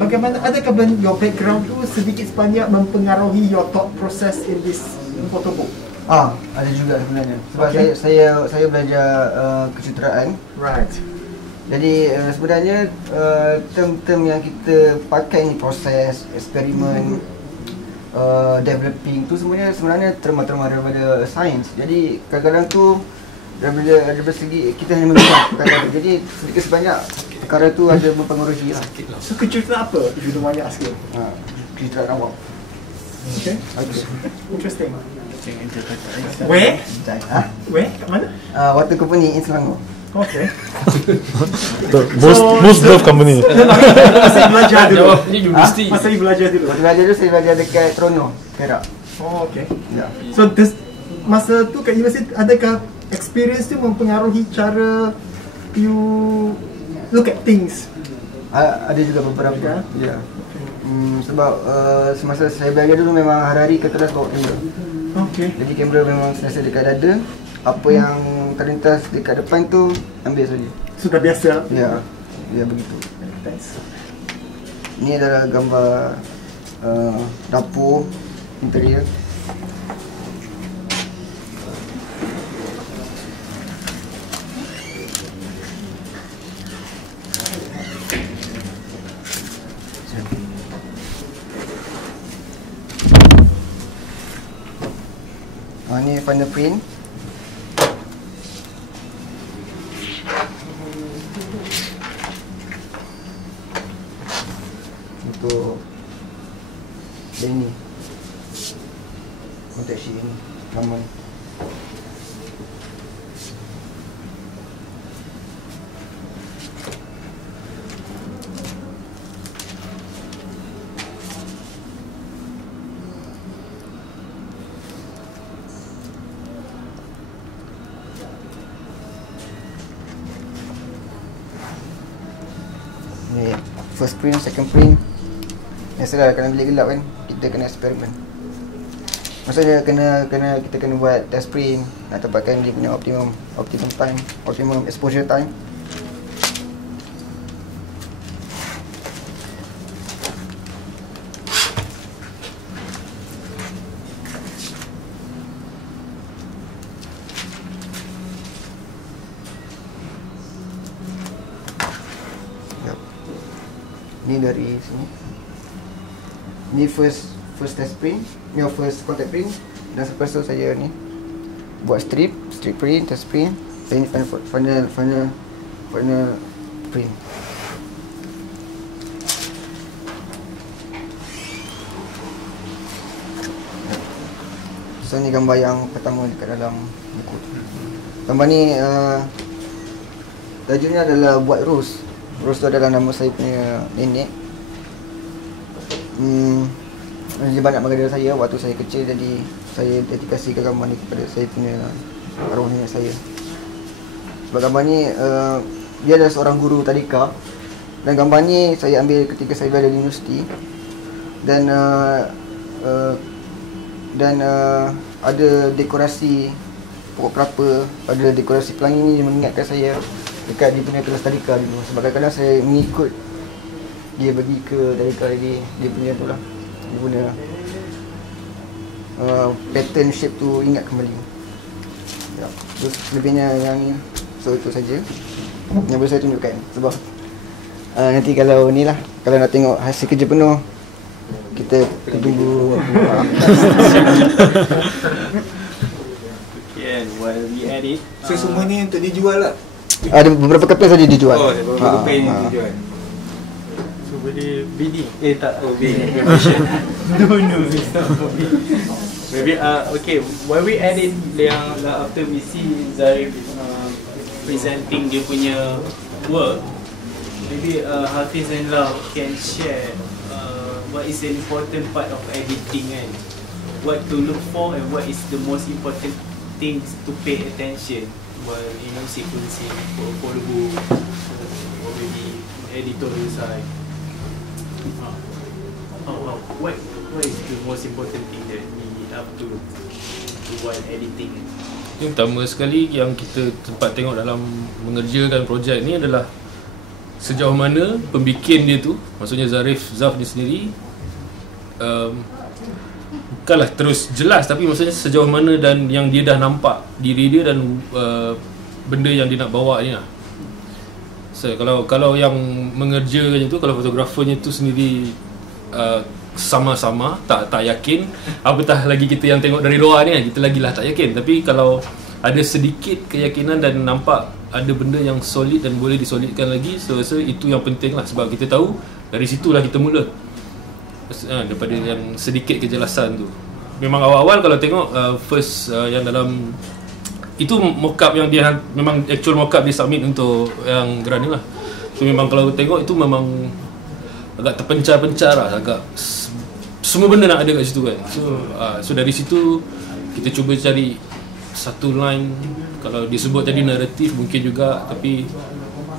bagaimana, adakah your background tu sedikit sebanyak mempengaruhi your thought process in this photobook? Ada juga sebenarnya. Sebab saya belajar kejuruteraan. Right. Jadi sebenarnya term-term yang kita pakai ni, proses, eksperimen, developing tu sebenarnya terma-terma daripada sains. Jadi kadang-kadang tu daripada segi kita hanya melihat perkara tu. Jadi sedikit sebanyak perkara tu ada mempengaruhi lah. So kejutan apa if you don't want to ask you? Kejutan awak. Okay. Interesting. Where? Where? Kat mana? Water company in Selangor. Okay. Most love company. Masa belajar dulu. Jawabnya universiti. Masa belajar dulu. Waktu belajar dulu saya belajar dekat Trono, Perak. Oh, okay. Ya. So masa tu kat universiti, adakah experience tu mempengaruhi cara you look at things? Ada juga beberapa. Ya. Sebab semasa saya belajar dulu memang hari-hari ke kelas bawa kamera. Okay. Jadi kamera memang sentiasa dekat dada. Apa yang terlintas dekat depan tu ambil saja. Sudah biasa. Ya. Ya begitu. Thanks. Ini adalah gambar dapur interior. Ini final print. Untuk ini konteks ini nama. Ni first print, second print. Biasalah kerana bilik gelap kan, kita kena eksperimen. Maksudnya kita kena buat test print, nak dapatkan dia punya optimum time, optimum exposure time. Ni dari sini. Ni first test print, ni first contact print. Dan selepas tu saya ni buat strip print, test print. Dan ini final print. So ni gambar yang pertama dekat dalam buku. Gambar ni tajuknya adalah buat rose. Rose tu adalah nama saya punya nenek. Dia banyak mengajar saya waktu saya kecil, jadi saya dedikasikan gambar ni kepada saya punya arwah nenek saya. Sebab gambar ni dia adalah seorang guru tadika, dan gambar ni saya ambil ketika saya belajar di universiti. Dan ada dekorasi pokok kelapa, ada dekorasi pelangi ni mengingatkan saya dekat dia punya kelas tadika dulu. Sebab kadang-kadang saya mengikut dia pergi ke tadika dia punya tu lah, dia punya pattern shape tu ingat kembali. Ya. Terus lebihnya yang ni, so itu saja yang boleh saya tunjukkan. Sebab nanti kalau ni lah, kalau nak tengok hasil kerja penuh, kita tunggu. Okay, while we edit, So semua ni untuk dijual lah. Ada beberapa kertas saja dijual. Oh, beberapa pen yang dijual. so boleh bidding. Tak. Oh, pen. No, it's not for me. Maybe okay, while we edit yang after we see Zarif presenting dia punya work, maybe Hafiz and Lau can share what is the important part of editing kan? What to look for and what is the most important things to pay attention while sequencing for photobook or maybe editorial side. What is the most important thing that we have to while editing? Yang pertama sekali yang kita tempat tengok dalam mengerjakan projek ni adalah sejauh mana pembikin dia tu, maksudnya Zaf ni sendiri bukanlah terus jelas, tapi maksudnya sejauh mana dan yang dia dah nampak diri dia dan benda yang dia nak bawa ni lah. So kalau yang mengerjakan itu, kalau fotografernya itu sendiri sama-sama tak yakin, apatah lagi kita yang tengok dari luar ni kan, kita lagilah tak yakin. Tapi kalau ada sedikit keyakinan dan nampak ada benda yang solid dan boleh disolidkan lagi, so rasa itu yang penting lah, sebab kita tahu dari situlah kita mula, daripada yang sedikit kejelasan tu. Memang awal-awal kalau tengok first yang dalam itu mockup yang dia memang actual mockup dia submit untuk yang grant ni lah. So memang kalau tengok itu memang agak terpencar-pencar lah, agak semua benda nak ada kat situ kan. So dari situ kita cuba cari satu line, kalau disebut tadi naratif mungkin juga, tapi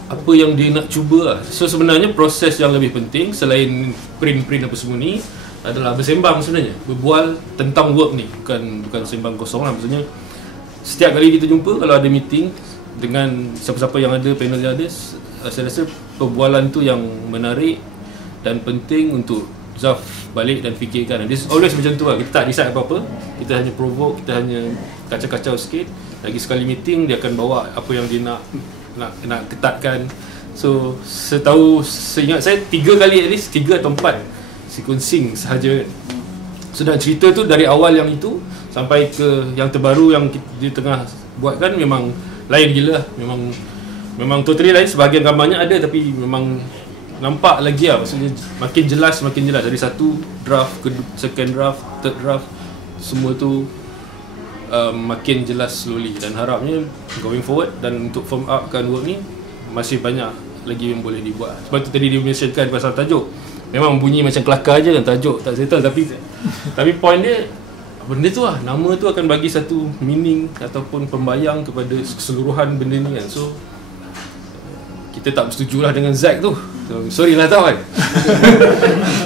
apa yang dia nak cuba lah. So sebenarnya proses yang lebih penting selain print apa semua ni adalah bersembang sebenarnya, berbual tentang work ni, bukan sembang kosong lah. Maksudnya setiap kali kita jumpa, kalau ada meeting dengan siapa-siapa yang ada, panel yang ada, saya rasa perbualan tu yang menarik dan penting untuk Zaf balik dan fikirkan. Dia always macam tu lah, kita tak decide apa-apa, kita hanya provoke, kita hanya kacau-kacau sikit. Lagi sekali meeting, dia akan bawa apa yang dia nak ketatkan. So seingat saya 3 kali, at least 3 atau 4 sequencing sahaja kan. So dan cerita tu dari awal yang itu sampai ke yang terbaru yang dia tengah buat kan, memang lain gila lah. Memang totally lain. Sebahagian gambarnya ada, tapi memang nampak lagi lah, maksudnya makin jelas dari satu draft ke second draft, third draft, semua tu makin jelas slowly. Dan harapnya going forward dan untuk firm upkan work ni masih banyak lagi yang boleh dibuat. Sebab tu tadi dia mentionkan pasal tajuk, memang bunyi macam kelakar je kan, tajuk tak settle, tapi point dia benda tu lah, nama tu akan bagi satu meaning ataupun pembayang kepada keseluruhan benda ni kan. So kita tak bersetuju lah dengan Zack tu, so, sorry lah tau kan.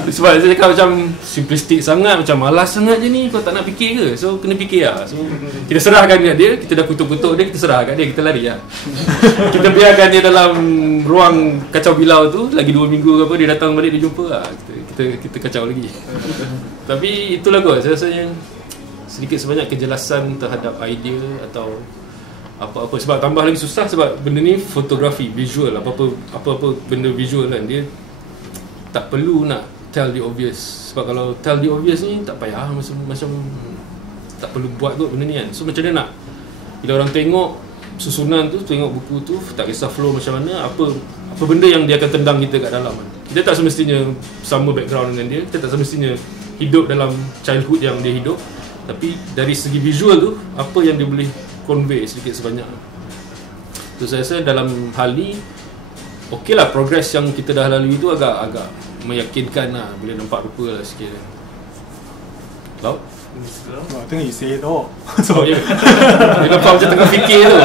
Sebab saya cakap macam simplistik sangat, macam malas sangat je ni, kau tak nak fikir ke? So kena fikir lah. So kita serahkan dia, kita dah kutuk-kutuk dia, kita serahkan dia, kita lari lah. Kita biarkan dia dalam ruang kacau bilau tu lagi 2 minggu ke apa, dia datang balik, dia jumpa lah, kita kacau lagi. Tapi itulah kot, saya rasanya sedikit sebanyak kejelasan terhadap idea atau apa-apa. Sebab tambah lagi susah sebab benda ni fotografi, visual, apa-apa benda visual kan, dia tak perlu nak tell the obvious. Sebab kalau tell the obvious ni tak payah, macam tak perlu buat kot benda ni kan. So macam mana nak, bila orang tengok susunan tu, tengok buku tu, tak kisah flow macam mana, apa benda yang dia akan tendang kita kat dalam kan. Kita tak semestinya sama background dengan dia, kita tak semestinya hidup dalam childhood yang dia hidup, tapi dari segi visual tu, apa yang dia boleh convey sedikit sebanyak. So saya rasa dalam hal ni okey lah, progress yang kita dah lalui tu agak meyakinkan lah, boleh nampak rupa lah sikit. Lau? No, I think you say it all. So dia nampak macam tengah fikir tu.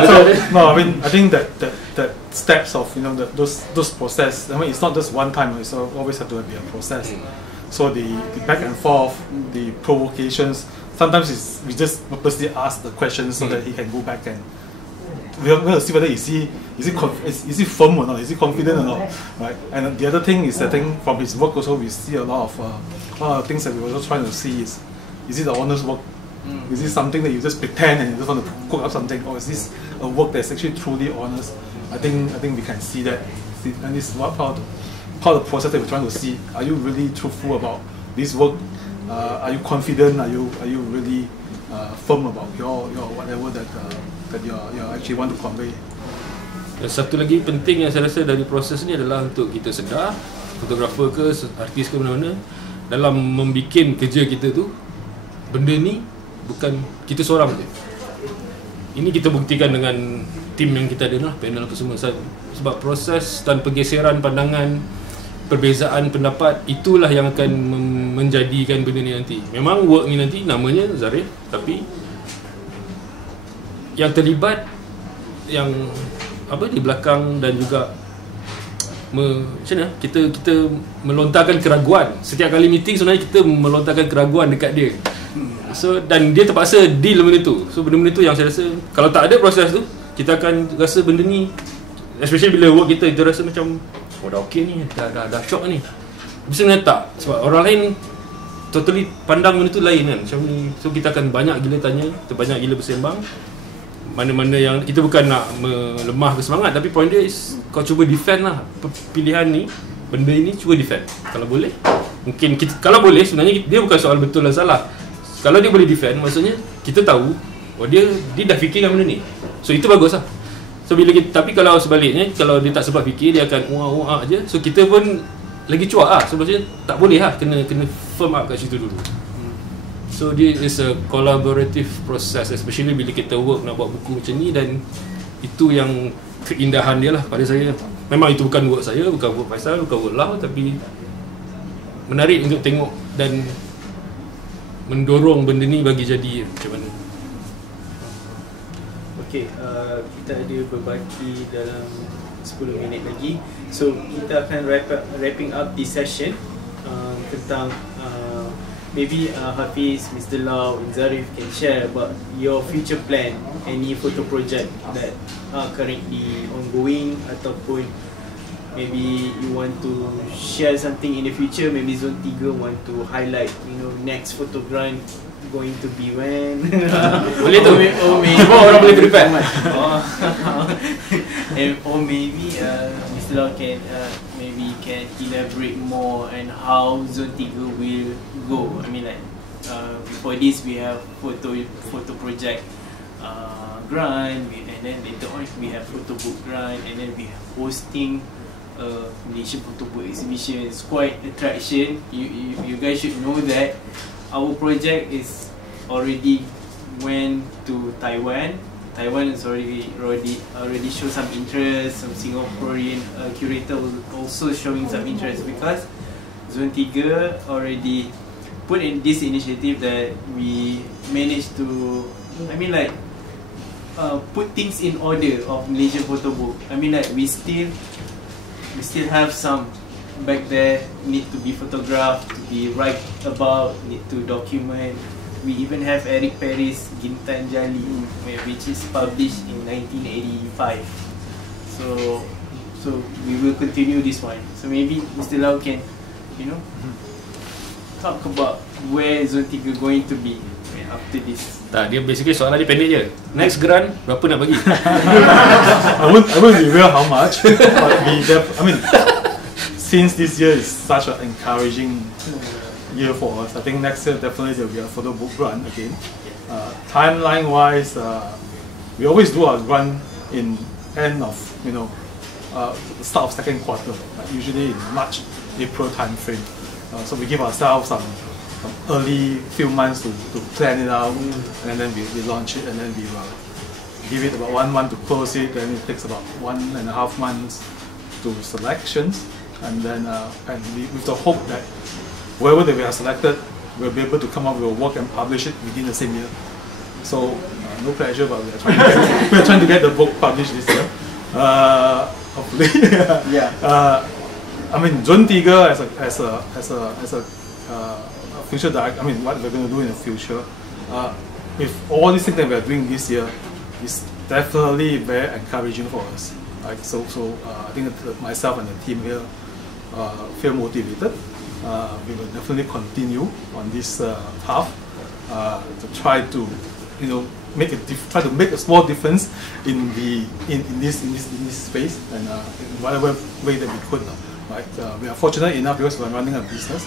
No, I think that steps of those process, I mean it's not just one time, it's always have to be a process. So the back and forth, the provocations, sometimes we just purposely ask the questions so that he can go back and we're going to see whether is he firm or not, is he confident or not, right? And the other thing is, I think from his work also we see a lot of things that we were also trying to see is it the honest work? Is it something that you just pretend and you just want to cook up something, or is this a work that's actually truly honest? I think we can see that, and this is part of the process that we're trying to see. Are you really truthful about this work? Are you confident? Are you really firm about your whatever that you actually want to convey? Satu lagi penting yang saya rasa dari proses ni adalah untuk kita sedar, fotografer ke artis ke mana-mana, dalam membikin kerja kita tu, benda ni bukan kita seorang je. Ini kita buktikan dengan tim yang kita ada lah, panel apa semua. Sebab proses dan pergeseran pandangan, perbezaan pendapat, itulah yang akan menjadikan benda ni nanti. Memang work ni nanti namanya Zarif, tapi yang terlibat, yang di belakang dan juga macam mana kita melontarkan keraguan. Setiap kali meeting sebenarnya kita melontarkan keraguan dekat dia. So dan dia terpaksa deal benda tu. So benda-benda tu yang saya rasa kalau tak ada proses tu, kita akan rasa benda ni, especially bila work kita rasa macam dah okey ni, dah shock ni. Tapi sebenarnya tak, sebab orang lain totally pandang benda tu lain kan, macam ni. So kita akan banyak gila tanya, kita banyak gila bersembang, mana-mana yang kita bukan nak melemah ke semangat, tapi point dia is kau cuba defend lah pilihan ni, benda ini cuba defend kalau boleh. Mungkin kita, kalau boleh sebenarnya dia bukan soal betul dan salah. Kalau dia boleh defend, maksudnya kita tahu dia dah fikirkan benda ni, so itu bagus lah. So bila kita, tapi kalau sebaliknya, kalau dia tak sebab fikir, dia akan uak-uak je, so kita pun lagi cuak lah. So maksudnya tak boleh lah, kena firm up kat situ dulu. So this is a collaborative process, especially bila kita work nak buat buku macam ni, dan itu yang keindahan dia lah pada saya. Memang itu bukan work saya, bukan work Faisal, bukan work Lau, tapi menarik untuk tengok dan mendorong benda ni bagi jadi macam mana. Okay, kita ada berbaki dalam 10 minit lagi. So kita akan wrapping up this session tentang maybe Hafiz, Mr. Lau and Zarif can share about your future plan, any photo project that are currently ongoing, ataupun maybe you want to share something in the future. Maybe Zontiga want to highlight, next photo grant going to be when. Boleh tu. Semua orang boleh prepare. Or maybe Mr. Lau can elaborate more on how Zontiga will go. I mean, like before this we have photo project grant, and then later on we have Photobook Grant, and then we have hosting Malaysian Photobook Exhibition. It's quite attraction. You guys should know that our project is already went to Taiwan. Taiwan is already show some interest. Some Singaporean curator also showing some interest, because Zontiga already put in this initiative that we managed to, put things in order of Malaysian Photobook. We still have some back there need to be photographed, to be write about, need to document. We even have Eric Perry's Gintan Jali, which is published in 1985. So we will continue this one. So maybe Mr. Lau can, talk about where Zontiga going to be after this. Tak, dia basically soalan dia pendek je. Next grant berapa nak bagi? I won't reveal how much, but since this year is such an encouraging year for us, I think next year definitely there will be a Photobook Grant again. Timeline wise, we always do our grant in end of start of second quarter, usually in March, April time frame. So we give ourselves some early few months to plan it out, and then we launch it, and then we will give it about 1 month to close it. Then it takes about 1.5 months to selections, and then with the hope that whoever that we are selected will be able to come up with a work and publish it within the same year. So no pressure, but we are trying to get the book published this year. Hopefully. Yeah. Zontiga as a future direct. What we're going to do in the future, with all these things that we are doing this year, is definitely very encouraging for us. Right? So I think that myself and the team here feel motivated. We will definitely continue on this path to try to, try to make a small difference in this space, and in whatever way that we could. Right? We are fortunate enough because we are running a business,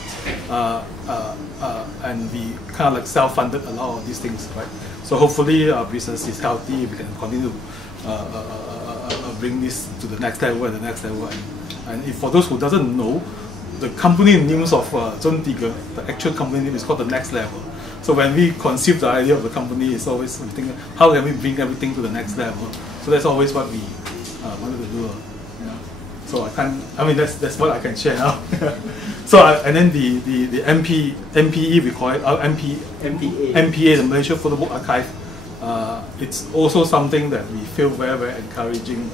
and we kind of like self-funded a lot of these things. Right? So hopefully our business is healthy. We can continue to bring this to the next level and the next level. And if for those who doesn't know, the company names of Zontiga, the actual company name is called the Next Level. So when we conceive the idea of the company, it's always we think, how can we bring everything to the next level? So that's always what we wanted to do. So that's what I can share now. So and then the MPE we call it, MPA, the Malaysian Photobook Archive. It's also something that we feel very, very encouraging,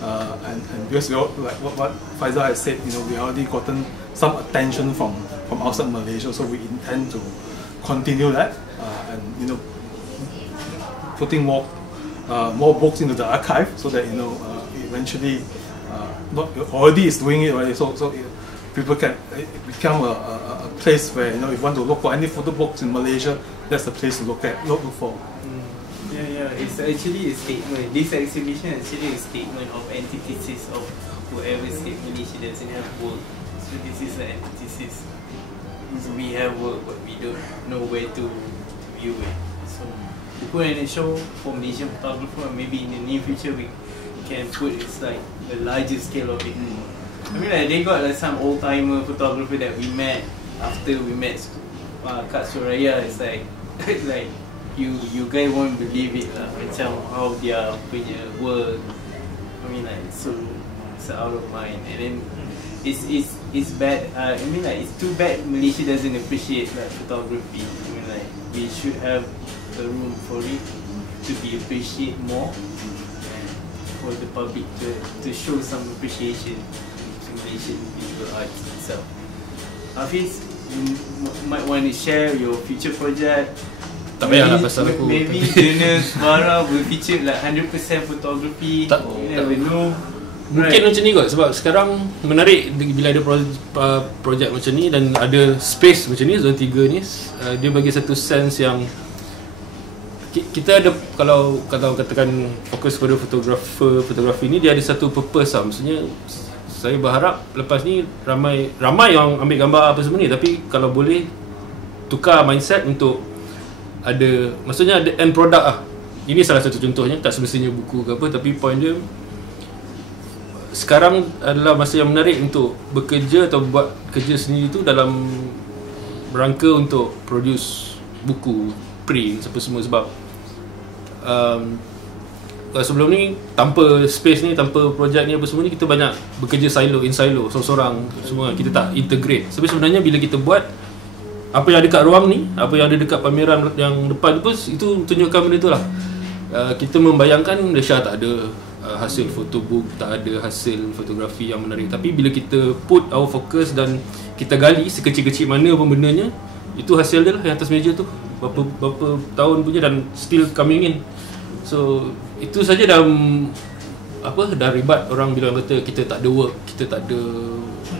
and because we all, like what Faisal has said, we already gotten some attention from outside Malaysia, so we intend to continue that, and putting more books into the archive, so that eventually, already is doing it, right? So people can become a place where if you want to look for any photo books in Malaysia, that's the place to look for. Yeah, it's actually a statement. This exhibition is actually a statement of antithesis of whoever said Malaysia doesn't have work. So this is an antithesis. So we have work, but we don't know where to view it. So we put in a show for Malaysian photographer, and maybe in the near future we can put it's like a larger scale of it. I mean, like they got like some old timer photographer that we met after we met kat Suraya. It's like like you guys won't believe it lah, macam how dia punya work. I mean like so it's out of mind, and then it's bad. I mean like it's too bad Malaysia doesn't appreciate like photography. I mean like we should have a room for it to be appreciated more, and for the public to show some appreciation to Malaysian visual arts itself. Hafiz, you might want to share your future project. Tak payahlah pasal aku. Maybe Dana Svara will feature like 100% photography. Tak, you never know. Mungkin macam ni kot, sebab sekarang menarik bila ada projek macam ni dan ada space macam ni, Zontiga ni, dia bagi satu sense yang kita ada, kalau katakan fokus pada fotografi ni, dia ada satu purpose lah. Maksudnya saya berharap lepas ni ramai yang ambil gambar apa semua ni, tapi kalau boleh tukar mindset untuk ada, maksudnya ada end product lah. Ini salah satu contohnya, tak semestinya buku ke apa, tapi point dia sekarang adalah masa yang menarik untuk bekerja atau buat kerja sendiri tu dalam rangka untuk produce buku, print, apa semua. Sebab sebelum ni tanpa space ni, tanpa projek ni apa semua ni, kita banyak bekerja in silo, seorang-seorang semua, kita tak integrate. Tapi sebenarnya bila kita buat apa yang ada dekat ruang ni, apa yang ada dekat pameran yang depan tu, itu tunjukkan benda tu lah. Kita membayangkan Malaysia tak ada hasil photobook, tak ada hasil fotografi yang menarik. Tapi bila kita put our focus dan kita gali sekecil-kecil mana pun bendanya, itu hasil dia lah yang atas meja tu, berapa tahun punya dan still coming in. So itu saja dah ribat orang bila kata kita tak ada work, kita tak ada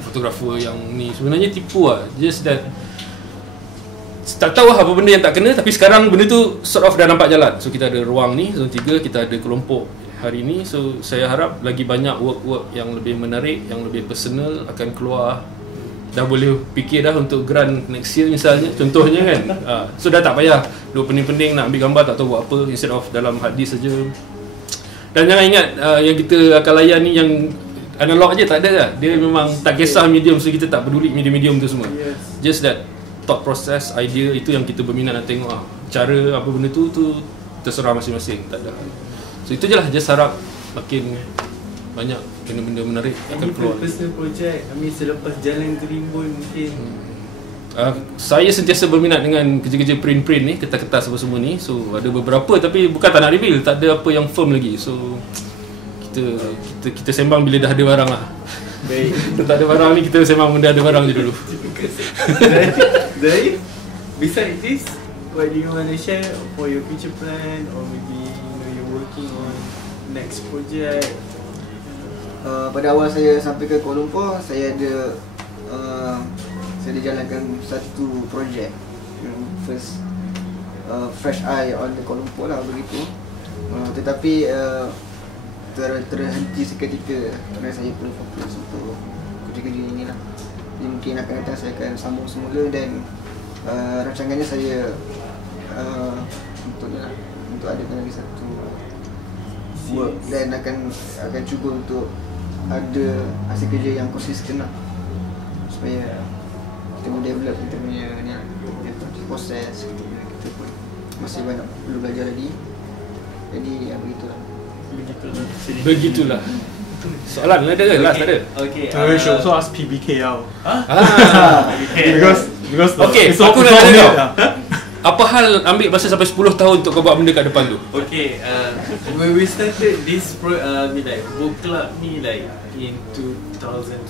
fotografer yang ni. Sebenarnya tipu lah. Just that tak tahu apa benda yang tak kena, tapi sekarang benda tu sort of dah nampak jalan. So kita ada ruang ni, Zontiga, kita ada kelompok hari ni. So saya harap lagi banyak work yang lebih menarik, yang lebih personal akan keluar. Dah boleh fikir dah untuk grant next year misalnya, contohnya kan. So dah tak payah duk pening-pening nak ambil gambar tak tahu buat apa, instead of dalam hadis saja. Dan jangan ingat yang kita akan layan ni yang analog aja, tak ada lah. Dia memang tak kisah medium, so kita tak peduli medium-medium tu semua. Just that thought process, idea, itu yang kita berminat nak tengok. Cara apa benda tu terserah masing-masing, tak ada. So itu je lah, just harap makin banyak benda-benda menarik akan keluar. Personal project, selepas jalan Gerimbun mungkin. Saya sentiasa berminat dengan kerja-kerja print ni, kertas-kertas apa semua ni. So ada beberapa, tapi bukan tak nak reveal, tak ada apa yang firm lagi. So kita sembang bila dah ada barang lah. Baik. Kita tak ada barang ni, kita sembang benda ada barang je dulu. Zarif, besides this, what do you want to share for your future plan, or maybe you're working on next project? Pada awal saya sampai ke Kuala Lumpur, saya ada jalankan satu projek, first fresh eye on the Kuala Lumpur lah begitu. Tetapi terhenti seketika kerana saya perlu fokus untuk kerja-kerja ini lah. Jadi mungkin akan datang saya akan sambung semula, dan rancangannya saya untuk adakan lagi satu work, dan akan cuba untuk ada hasil kerja yang konsisten lah, supaya kita boleh develop kita punya proses. Kita pun masih banyak perlu belajar lagi. Jadi begitulah. Soalan ada ke? Last ada? Okay. We should also ask PBKL. Because okay, aku nak tanya kau. Apa hal ambil masa sampai 10 tahun untuk kau buat benda kat depan tu? Okay, when we started this book club ni like in 2012,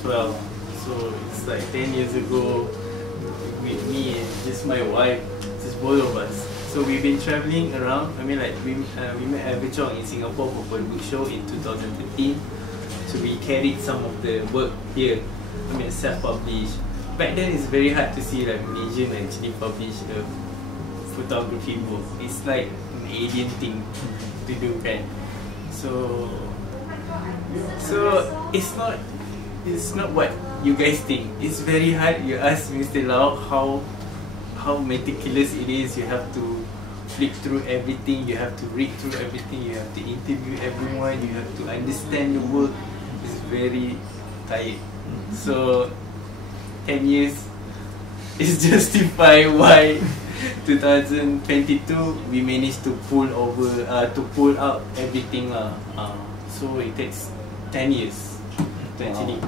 so it's like 10 years ago, with me and just my wife, just both of us. So we've been travelling around. We met Hafiz Hamzah in Singapore for Photobook show in 2013. So we carried some of the work here. Self-published. Back then it's very hard to see like Malaysian actually publish photography book. It's like an alien thing to do, kan? So it's not what you guys think. It's very hard. You ask Mr. Lau how meticulous it is. You have to flip through everything. You have to read through everything. You have to interview everyone. You have to understand the work. It's very tight. So 10 years is justify why 2022 we managed to pull out everything lah. So it takes 10 years to actually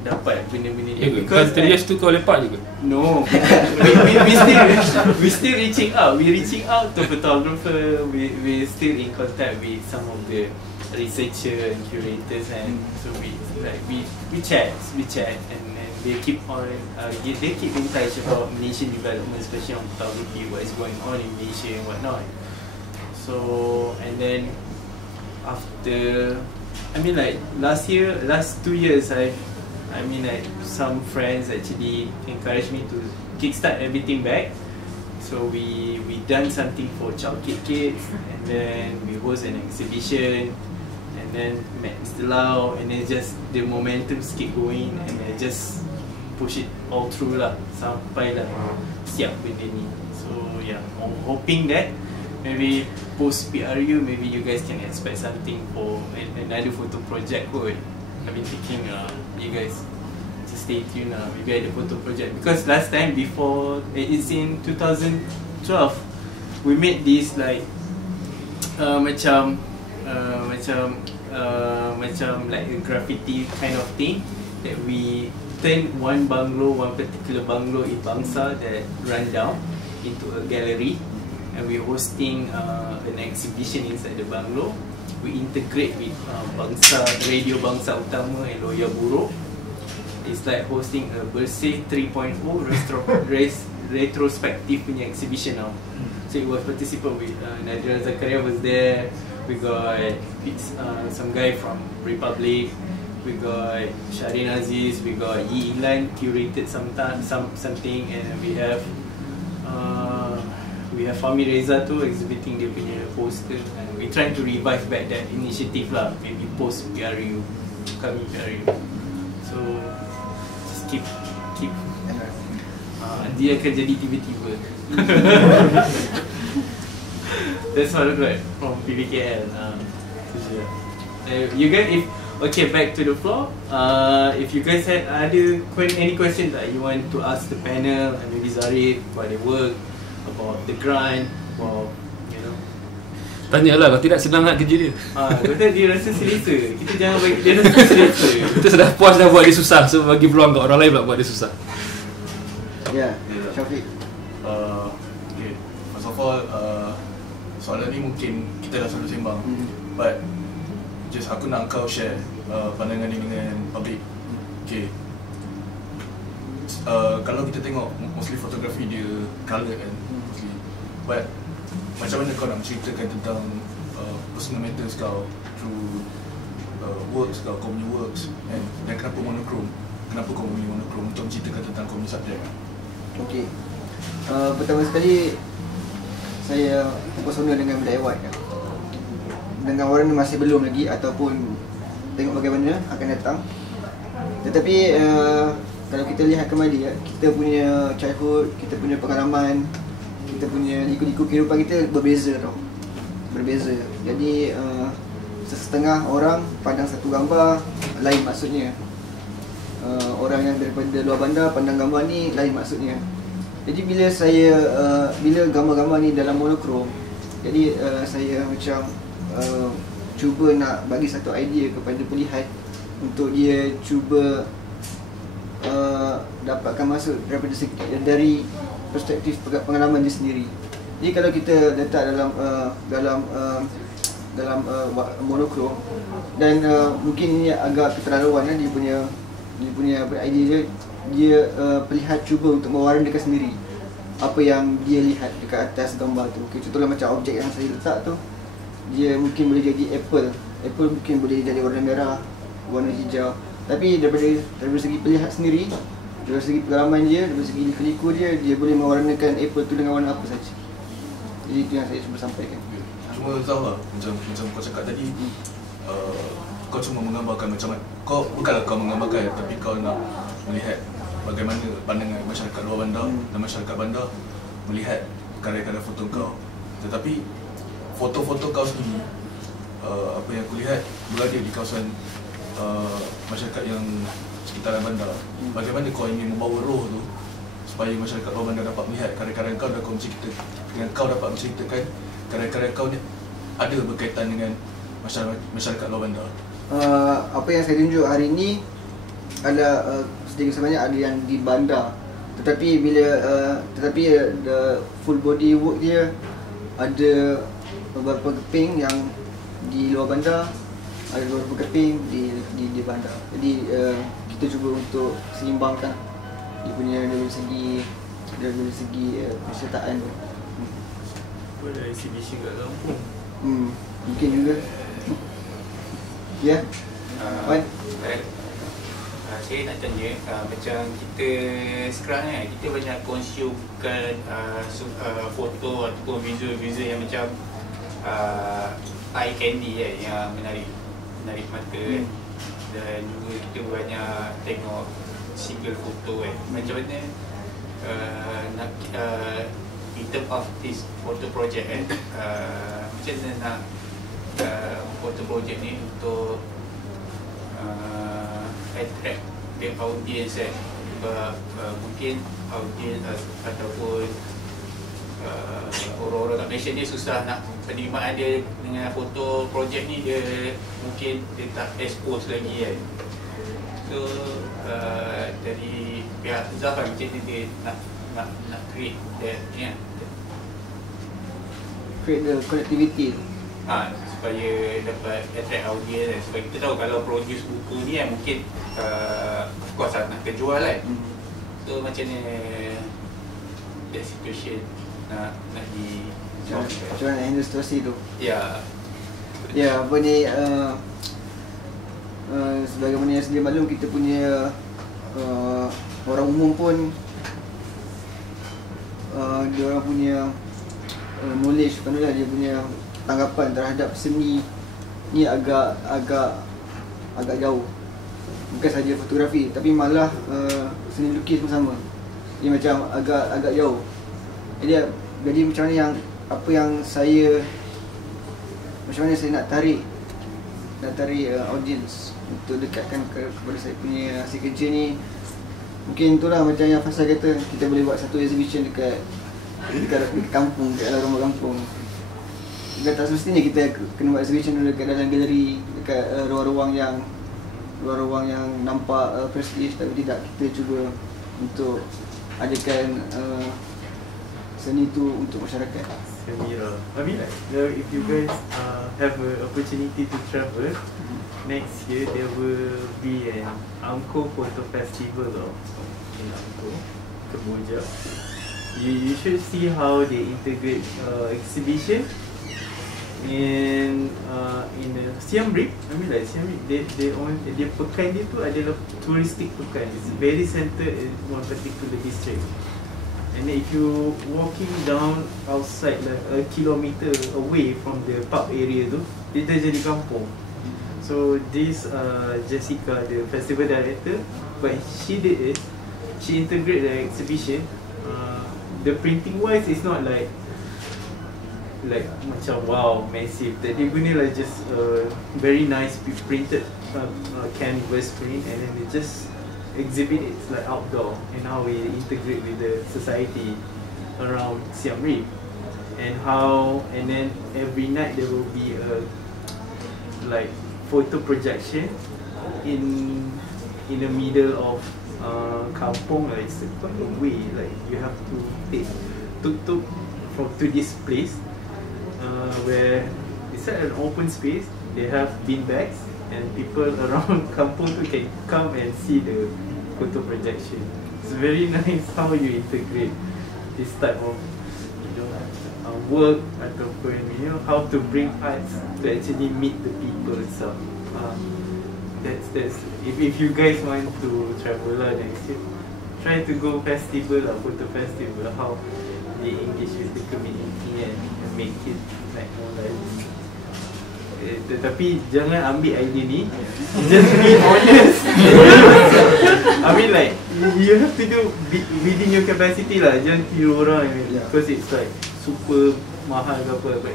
dapat benda-benda ni. Because 10 years tu kau lepak juga? No, we still reaching out. We reaching out to photographer. We still in contact with some of the researcher and curators, and so we chat, and they keep on they keep in touch about Malaysian development, especially on photography, what is going on in Malaysia and whatnot. So and then after, I mean like last 2 years, I mean like some friends actually encouraged me to kickstart everything back. So we done something for Child Kids, and then we host an exhibition, and then met Mr. Lau, and then just the momentum keep going, and I just push it all through lah, sampai lah siap benda ni. So yeah, I'm hoping that maybe post PRU, maybe you guys can expect something for another photo project kot. I've been thinking you guys just stay tuned lah, maybe ada photo project, because last time before it's in 2012 we made this like macam like a graffiti kind of thing, that we turn one particular bungalow in Bangsa that run down into a gallery, and we're hosting an exhibition inside the bungalow. We integrate with Radio Bangsa Utama and Loya Buruk. It's like hosting a Bersih 3.0 retrospective punya exhibition now. So it was participant with Nadira Zakaria was there. We got some guy from Republic. We got Sharin Aziz. We got Yi Ilan curated something, and we have Fahmi Reza tu exhibiting dia punya poster, and we trying to revive back that initiative lah, maybe post PRU, coming PRU. So just keep dia akan jadi tiba-tiba. That's what I look like from PBKL. You guys, back to the floor. If you guys had any questions that you want to ask the panel, and maybe Zarif about their work, about the grant, about tanyalah, kalau tidak senang nak kerja dia. Kata dia rasa selesa. Kita jangan bagi dia rasa selesa. Kita sudah puas dah buat dia susah, so bagi peluang kat orang lain pula buat dia susah. Ya, Syafiq. Okay, first of all, soalan ni mungkin kita dah selalu sembang, but just aku nak kau share pandangan ni dengan public. Okay, kalau kita tengok mostly fotografi dia colour kan, mostly, but macam mana kau nak menceritakan tentang personal matters kau through works kau punya works, dan kenapa monochrome, kenapa kau memilih monochrome untuk menceritakan tentang kau punya subjek? Okay, pertama sekali saya terpesona dengan Black White kan. Dengan warna masih belum lagi, ataupun tengok bagaimana akan datang. Tetapi kalau kita lihat kembali, kita punya childhood, kita punya pengalaman, kita punya liku-liku kehidupan kita berbeza tau. Berbeza. Jadi setengah orang pandang satu gambar lain maksudnya. Orang yang daripada luar bandar pandang gambar ni lain maksudnya. Jadi bila gambar-gambar ni dalam monokrom, jadi saya macam cuba nak bagi satu idea kepada pelihat untuk dia cuba dapatkan maksud dari perspektif pengalaman dia sendiri. Jadi kalau kita letak dalam monokrom, dan mungkin ini agak keterlaluan, dia punya idea dia pelihat cuba untuk mewarnakan sendiri apa yang dia lihat dekat atas gambar tu. Okay, contohnya macam objek yang saya letak tu, dia mungkin boleh jadi apple mungkin boleh jadi warna merah, warna hijau. Tapi daripada segi pelihat sendiri, dari segi pengalaman dia, dari segi liku-liku dia boleh mewarnakan apple tu dengan warna apa saja. Jadi itu yang saya cuba sampaikan. Cuma tahu lah, macam kau cakap tadi, kau cuma menggambarkan macam mana, kau bukanlah kau menggambarkan, tapi kau nak melihat bagaimana pandangan masyarakat luar bandar dan masyarakat bandar melihat karya-karya foto kau. Tetapi foto-foto kau sendiri, apa yang aku lihat, berada di kawasan masyarakat yang sekitaran bandar. Bagaimana kau ingin membawa roh tu supaya masyarakat luar bandar dapat melihat karya-karya kau dan kau dapat menceritakan karya-karya kau ni ada berkaitan dengan masyarakat luar bandar. Apa yang saya tunjuk hari ini ada sedikit sebanyak ada yang di bandar, tetapi the full body work dia ada beberapa keping yang di luar bandar, ada beberapa keping di bandar. Jadi kita cuba untuk seimbangkan dia punya dari segi pesertaan tu. Ada exhibition kat kampung. Mungkin juga. Ya. Wan. Saya nak tanya, macam kita sekarang kan, kita banyak konsumkan foto ataupun visual yang macam eye candy kan, yang menarik mata kan. Dan juga kita banyak tengok single foto kan. Macam mana nak in term of this photo project kan, macam mana nak photo project ni untuk attract the audience kan. Sebab mungkin audience ataupun orang-orang kat Malaysia ni susah nak penerimaan dia dengan foto project ni, dia mungkin dia tak expose lagi kan. So dari pihak Zaf macam ni dia nak create that ni kan, create the connectivity tu. Supaya dapat attract audience kan. Sebab kita tahu kalau produce buku ni kan, mungkin of course nak terjual kan. So macam ni that situation nak di macam mana handle situasi tu? Ya. Ya, apa ni, sebagaimana yang sedia maklum, kita punya orang umum pun dia orang punya knowledge, dia punya tanggapan terhadap seni ni agak jauh. Bukan saja fotografi, tapi malah seni lukis pun sama. Dia macam agak jauh. Jadi macam mana macam mana saya nak tarik audience untuk dekatkan kepada saya punya hasil kerja ni. Mungkin itulah macam yang Faisal kata, kita boleh buat satu exhibition dekat kampung, dekat dalam rumah kampung. Dan tak semestinya kita kena buat exhibition dulu dekat dalam galeri, dekat ruang-ruang yang nampak prestige, tapi tidak, kita cuba untuk adakan seni tu untuk masyarakat. Samira, I mean like, if you guys have an opportunity to travel, next year there will be an Angkor Photo Festival in Angkor, Kamboja. You should see how they integrate exhibition in the Siam Reap. I mean like Siam Reap, dia pekan dia tu adalah touristic pekan. It's very centered in one particular district. And then if you walking down outside like a kilometer away from the pub area tu, dia dah jadi kampung. So this Jessica, the festival director, what she did is she integrate the exhibition. The printing wise is not like macam wow massive. Dia guna like just very nice printed canvas print, and then they just exhibit it like outdoor, and how we integrate with the society around Siam Reap, and then every night there will be a like photo projection in the middle of kampung. Like it's quite a way, like you have to take tuk-tuk to this place where it's an open space. They have bean bags, and people around kampung tu can come and see the photo projection. It's very nice how you integrate this type of work, ataupun how to bring arts to actually meet the people itself. That's if you guys want to travel next year, try to go festival, photo festival, how they engage with the community and make it like more like tetapi jangan ambil idea ni, just be honest. I mean like you have to do within your capacity lah, jangan tiru orang because it's like super mahal ke apa, but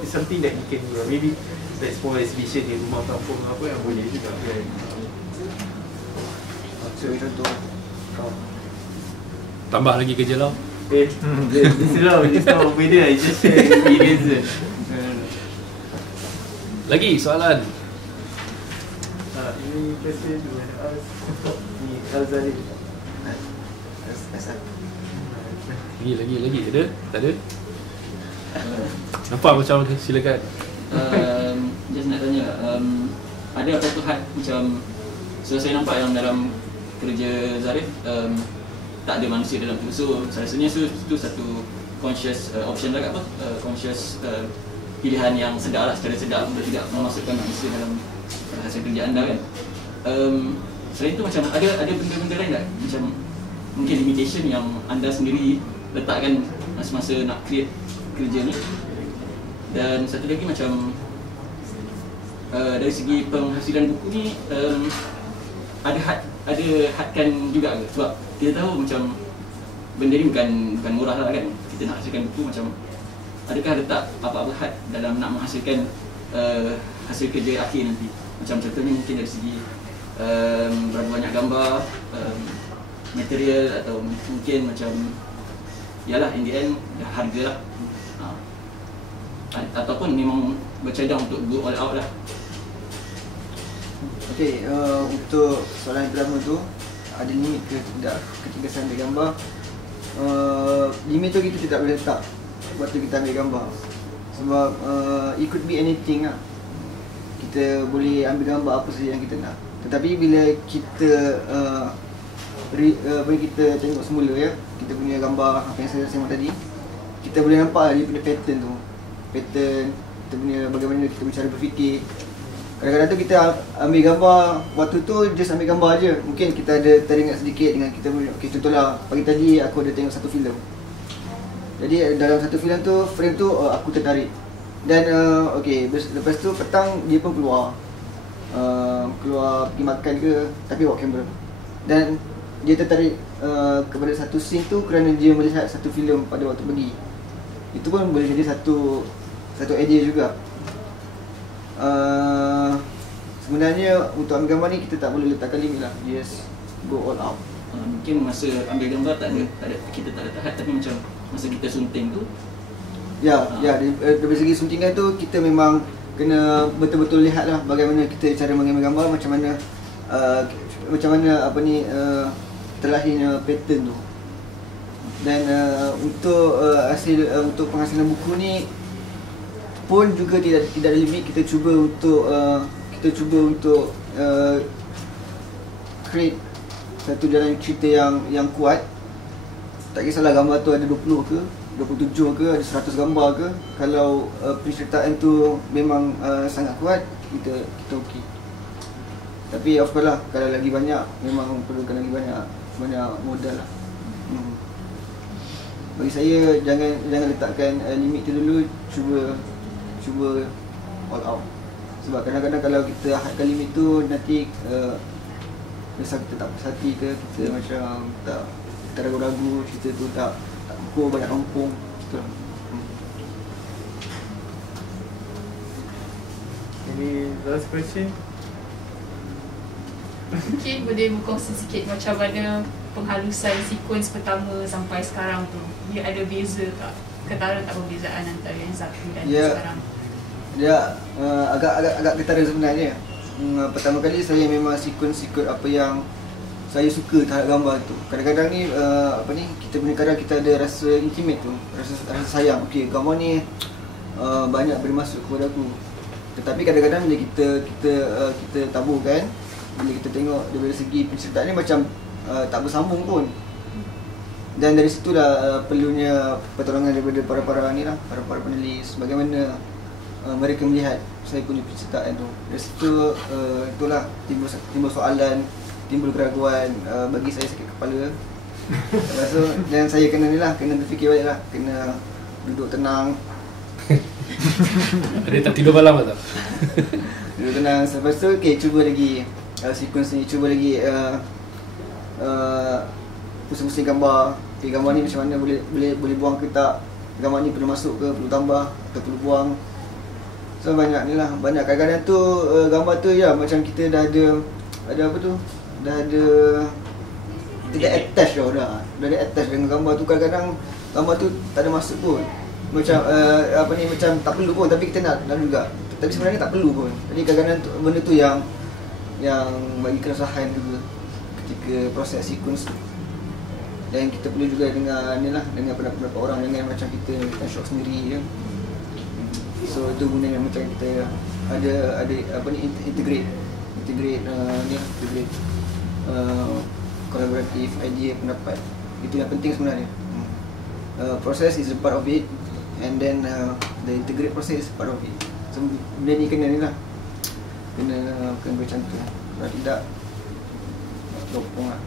it's something that you can do. Maybe like small exhibition di rumah kampung apa yang boleh juga kan. So contoh Tambah lagi kerja Lau. This is not beda, I just share experience. Lagi soalan. Ini question you want to ask ni Zarif. Lagi ada? Tak ada? Nampak macam ni, silakan. Just nak tanya, ada apa-apa had macam saya nampak yang dalam kerja Zarif tak ada manusia dalam tu, so saya rasanya itu satu conscious option lah, apa conscious pilihan yang sedar lah, secara sedar untuk tidak memasukkan manusia dalam hasil kerja anda kan. Selain itu macam ada benda-benda lain tak? Macam mungkin limitation yang anda sendiri letakkan masa nak create kerja ni. Dan satu lagi macam dari segi penghasilan buku ni ada hadkan juga ke? Sebab kita tahu macam benda ni bukan murah lah kan. Kita nak hasilkan buku, macam adakah letak apa-apa had dalam nak menghasilkan hasil kerja akhir nanti? Macam contohnya mungkin dari segi berapa banyak gambar, material, atau mungkin macam yalah in the end harga lah, ataupun memang bercadang untuk go all out lah. Okay, untuk soalan yang pertama tu, ada limit ke tidak ketika saya ambil gambar? Limit tu kita tidak boleh letak waktu kita ambil gambar, sebab it could be anything lah. Kita boleh ambil gambar apa saja yang kita nak, tetapi bila kita kita tengok semula ya, kita punya gambar apa yang saya sembang tadi, kita boleh nampak dia punya pattern tu, kita punya bagaimana kita cara berfikir. Kadang-kadang tu kita ambil gambar, waktu tu just ambil gambar aje. Mungkin kita ada teringat sedikit dengan kita punya, okay, contohlah pagi tadi aku ada tengok satu filem. Jadi dalam satu filem tu, frame tu aku tertarik. Dan okay, lepas tu petang dia pun keluar pergi makan ke, tapi bawa kamera. Dan dia tertarik kepada satu scene tu kerana dia melihat satu filem pada waktu pergi. Itu pun boleh jadi satu idea juga. Sebenarnya untuk ambil gambar ni kita tak boleh letakkan limit lah, just go all out. Mungkin masa ambil gambar kita tak ada tahap, tapi macam masa kita sunting tu dari segi suntingan tu kita memang kena betul-betul lihat lah bagaimana kita cara mengambil gambar, macam mana apa ni terlahirnya pattern tu. Dan untuk untuk penghasilan buku ni pun juga tidak ada limit. Kita cuba untuk create satu jalan cerita yang kuat. Tak kisahlah gambar tu ada 20 ke, 27 ke, ada 100 gambar ke. Kalau penceritaan tu memang sangat kuat, kita okey. Tapi of course lah, kalau lagi banyak memang perlukan lagi banyak modal lah. Bagi saya jangan letakkan limit tu dulu, cuba all out. Sebab kadang-kadang kalau kita hadkan limit tu, nanti misal kita tak puas hati ke, kita macam kita ragu-ragu, cerita tu tak kukuh, banyak kampung gitu. Any last question? Mungkin boleh berkongsi sikit macam mana penghalusan sequence pertama sampai sekarang tu. Dia ada beza tak? Ketara tak perbezaan antara yang satu dan sekarang? Dia agak ketara sebenarnya. Pertama kali saya memang sequence apa yang saya suka terhadap gambar tu. Kadang-kadang ni kita punya kadang kita ada rasa intimate tu, rasa sayang. Okey, gambar ni banyak bermasuk kepada aku. Tetapi kadang-kadang bila kita taburkan, bila kita tengok dari segi penceritaan ni macam tak bersambung pun. Dan dari situlah perlunya pertolongan daripada para ni lah, para penulis, bagaimana mereka melihat saya punya penceritaan tu. Dari situ itulah timbul soalan, timbul keraguan, bagi saya sakit kepala. Lepas tu dan saya kena berfikir balik lah, kena duduk tenang, Ada tak tidur malam tak? Tidur tenang. Lepas tu cuba lagi sequence ni, cuba lagi pusing-pusing gambar. Gambar ni macam mana, boleh buang ke tak, gambar ni perlu masuk ke, perlu tambah atau perlu buang. So banyak ni lah, banyak. Kadang-kadang tu gambar tu ya macam kita dah ada apa tu, dah ada, kita dah attach dah ada attach dengan gambar tu. Kadang-kadang gambar tu tak ada masuk pun, macam macam tak perlu pun, tapi kita nak juga, tapi sebenarnya tak perlu pun. Jadi kadang-kadang benda tu yang bagi keresahan juga ketika proses sequence tu. Dan kita perlu juga dengan pendapat orang, dengan macam kita shock sendiri ya. So itu guna yang macam kita ada integrate collaborative idea, pendapat. Itu yang penting sebenarnya. Process is a part of it, and then the integrate process is part of it. So benda ni kena bercantum. Kalau tidak lopong lah.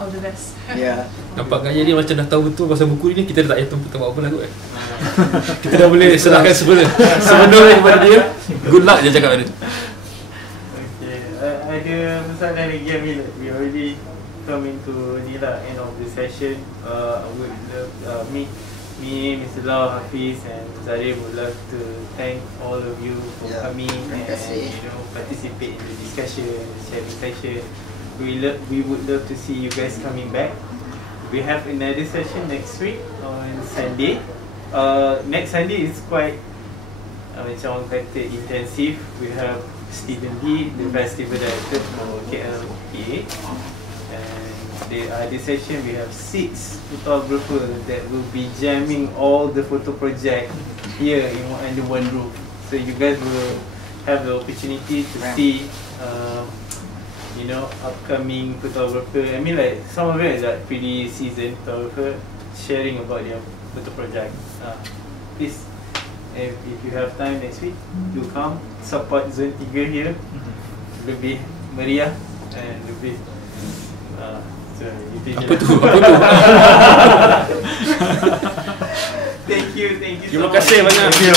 All the best. Ya. Nampak gaya dia macam dah tahu betul pasal buku ni. Kita dah tak payah buat apa lah kot. Kita dah boleh serahkan sepenuhnya kepada dia. Good luck je cakap dia. Okay, ada masalah lagi Amil. We already come into ni lah, end of the session. I would love me, Mr. Lau, Hafiz and Zarif would love to thank all of you for coming and participate in the discussion, sharing session. We would love to see you guys coming back. We have another session next week on Sunday. Next Sunday is quite macam orang kata intensive. We have Stephen Lee, the festival director for KL and the other session we have 6 photographers that will be jamming all the photo project here under one roof. So you guys will have the opportunity to see upcoming photographer. I mean, like some of it is like pretty seasoned photographer sharing about their photo project. Please, if you have time next week, do come support Zontiga here. Lebih meriah and lebih apa tu? Thank you. Terima kasih banyak. Thank you.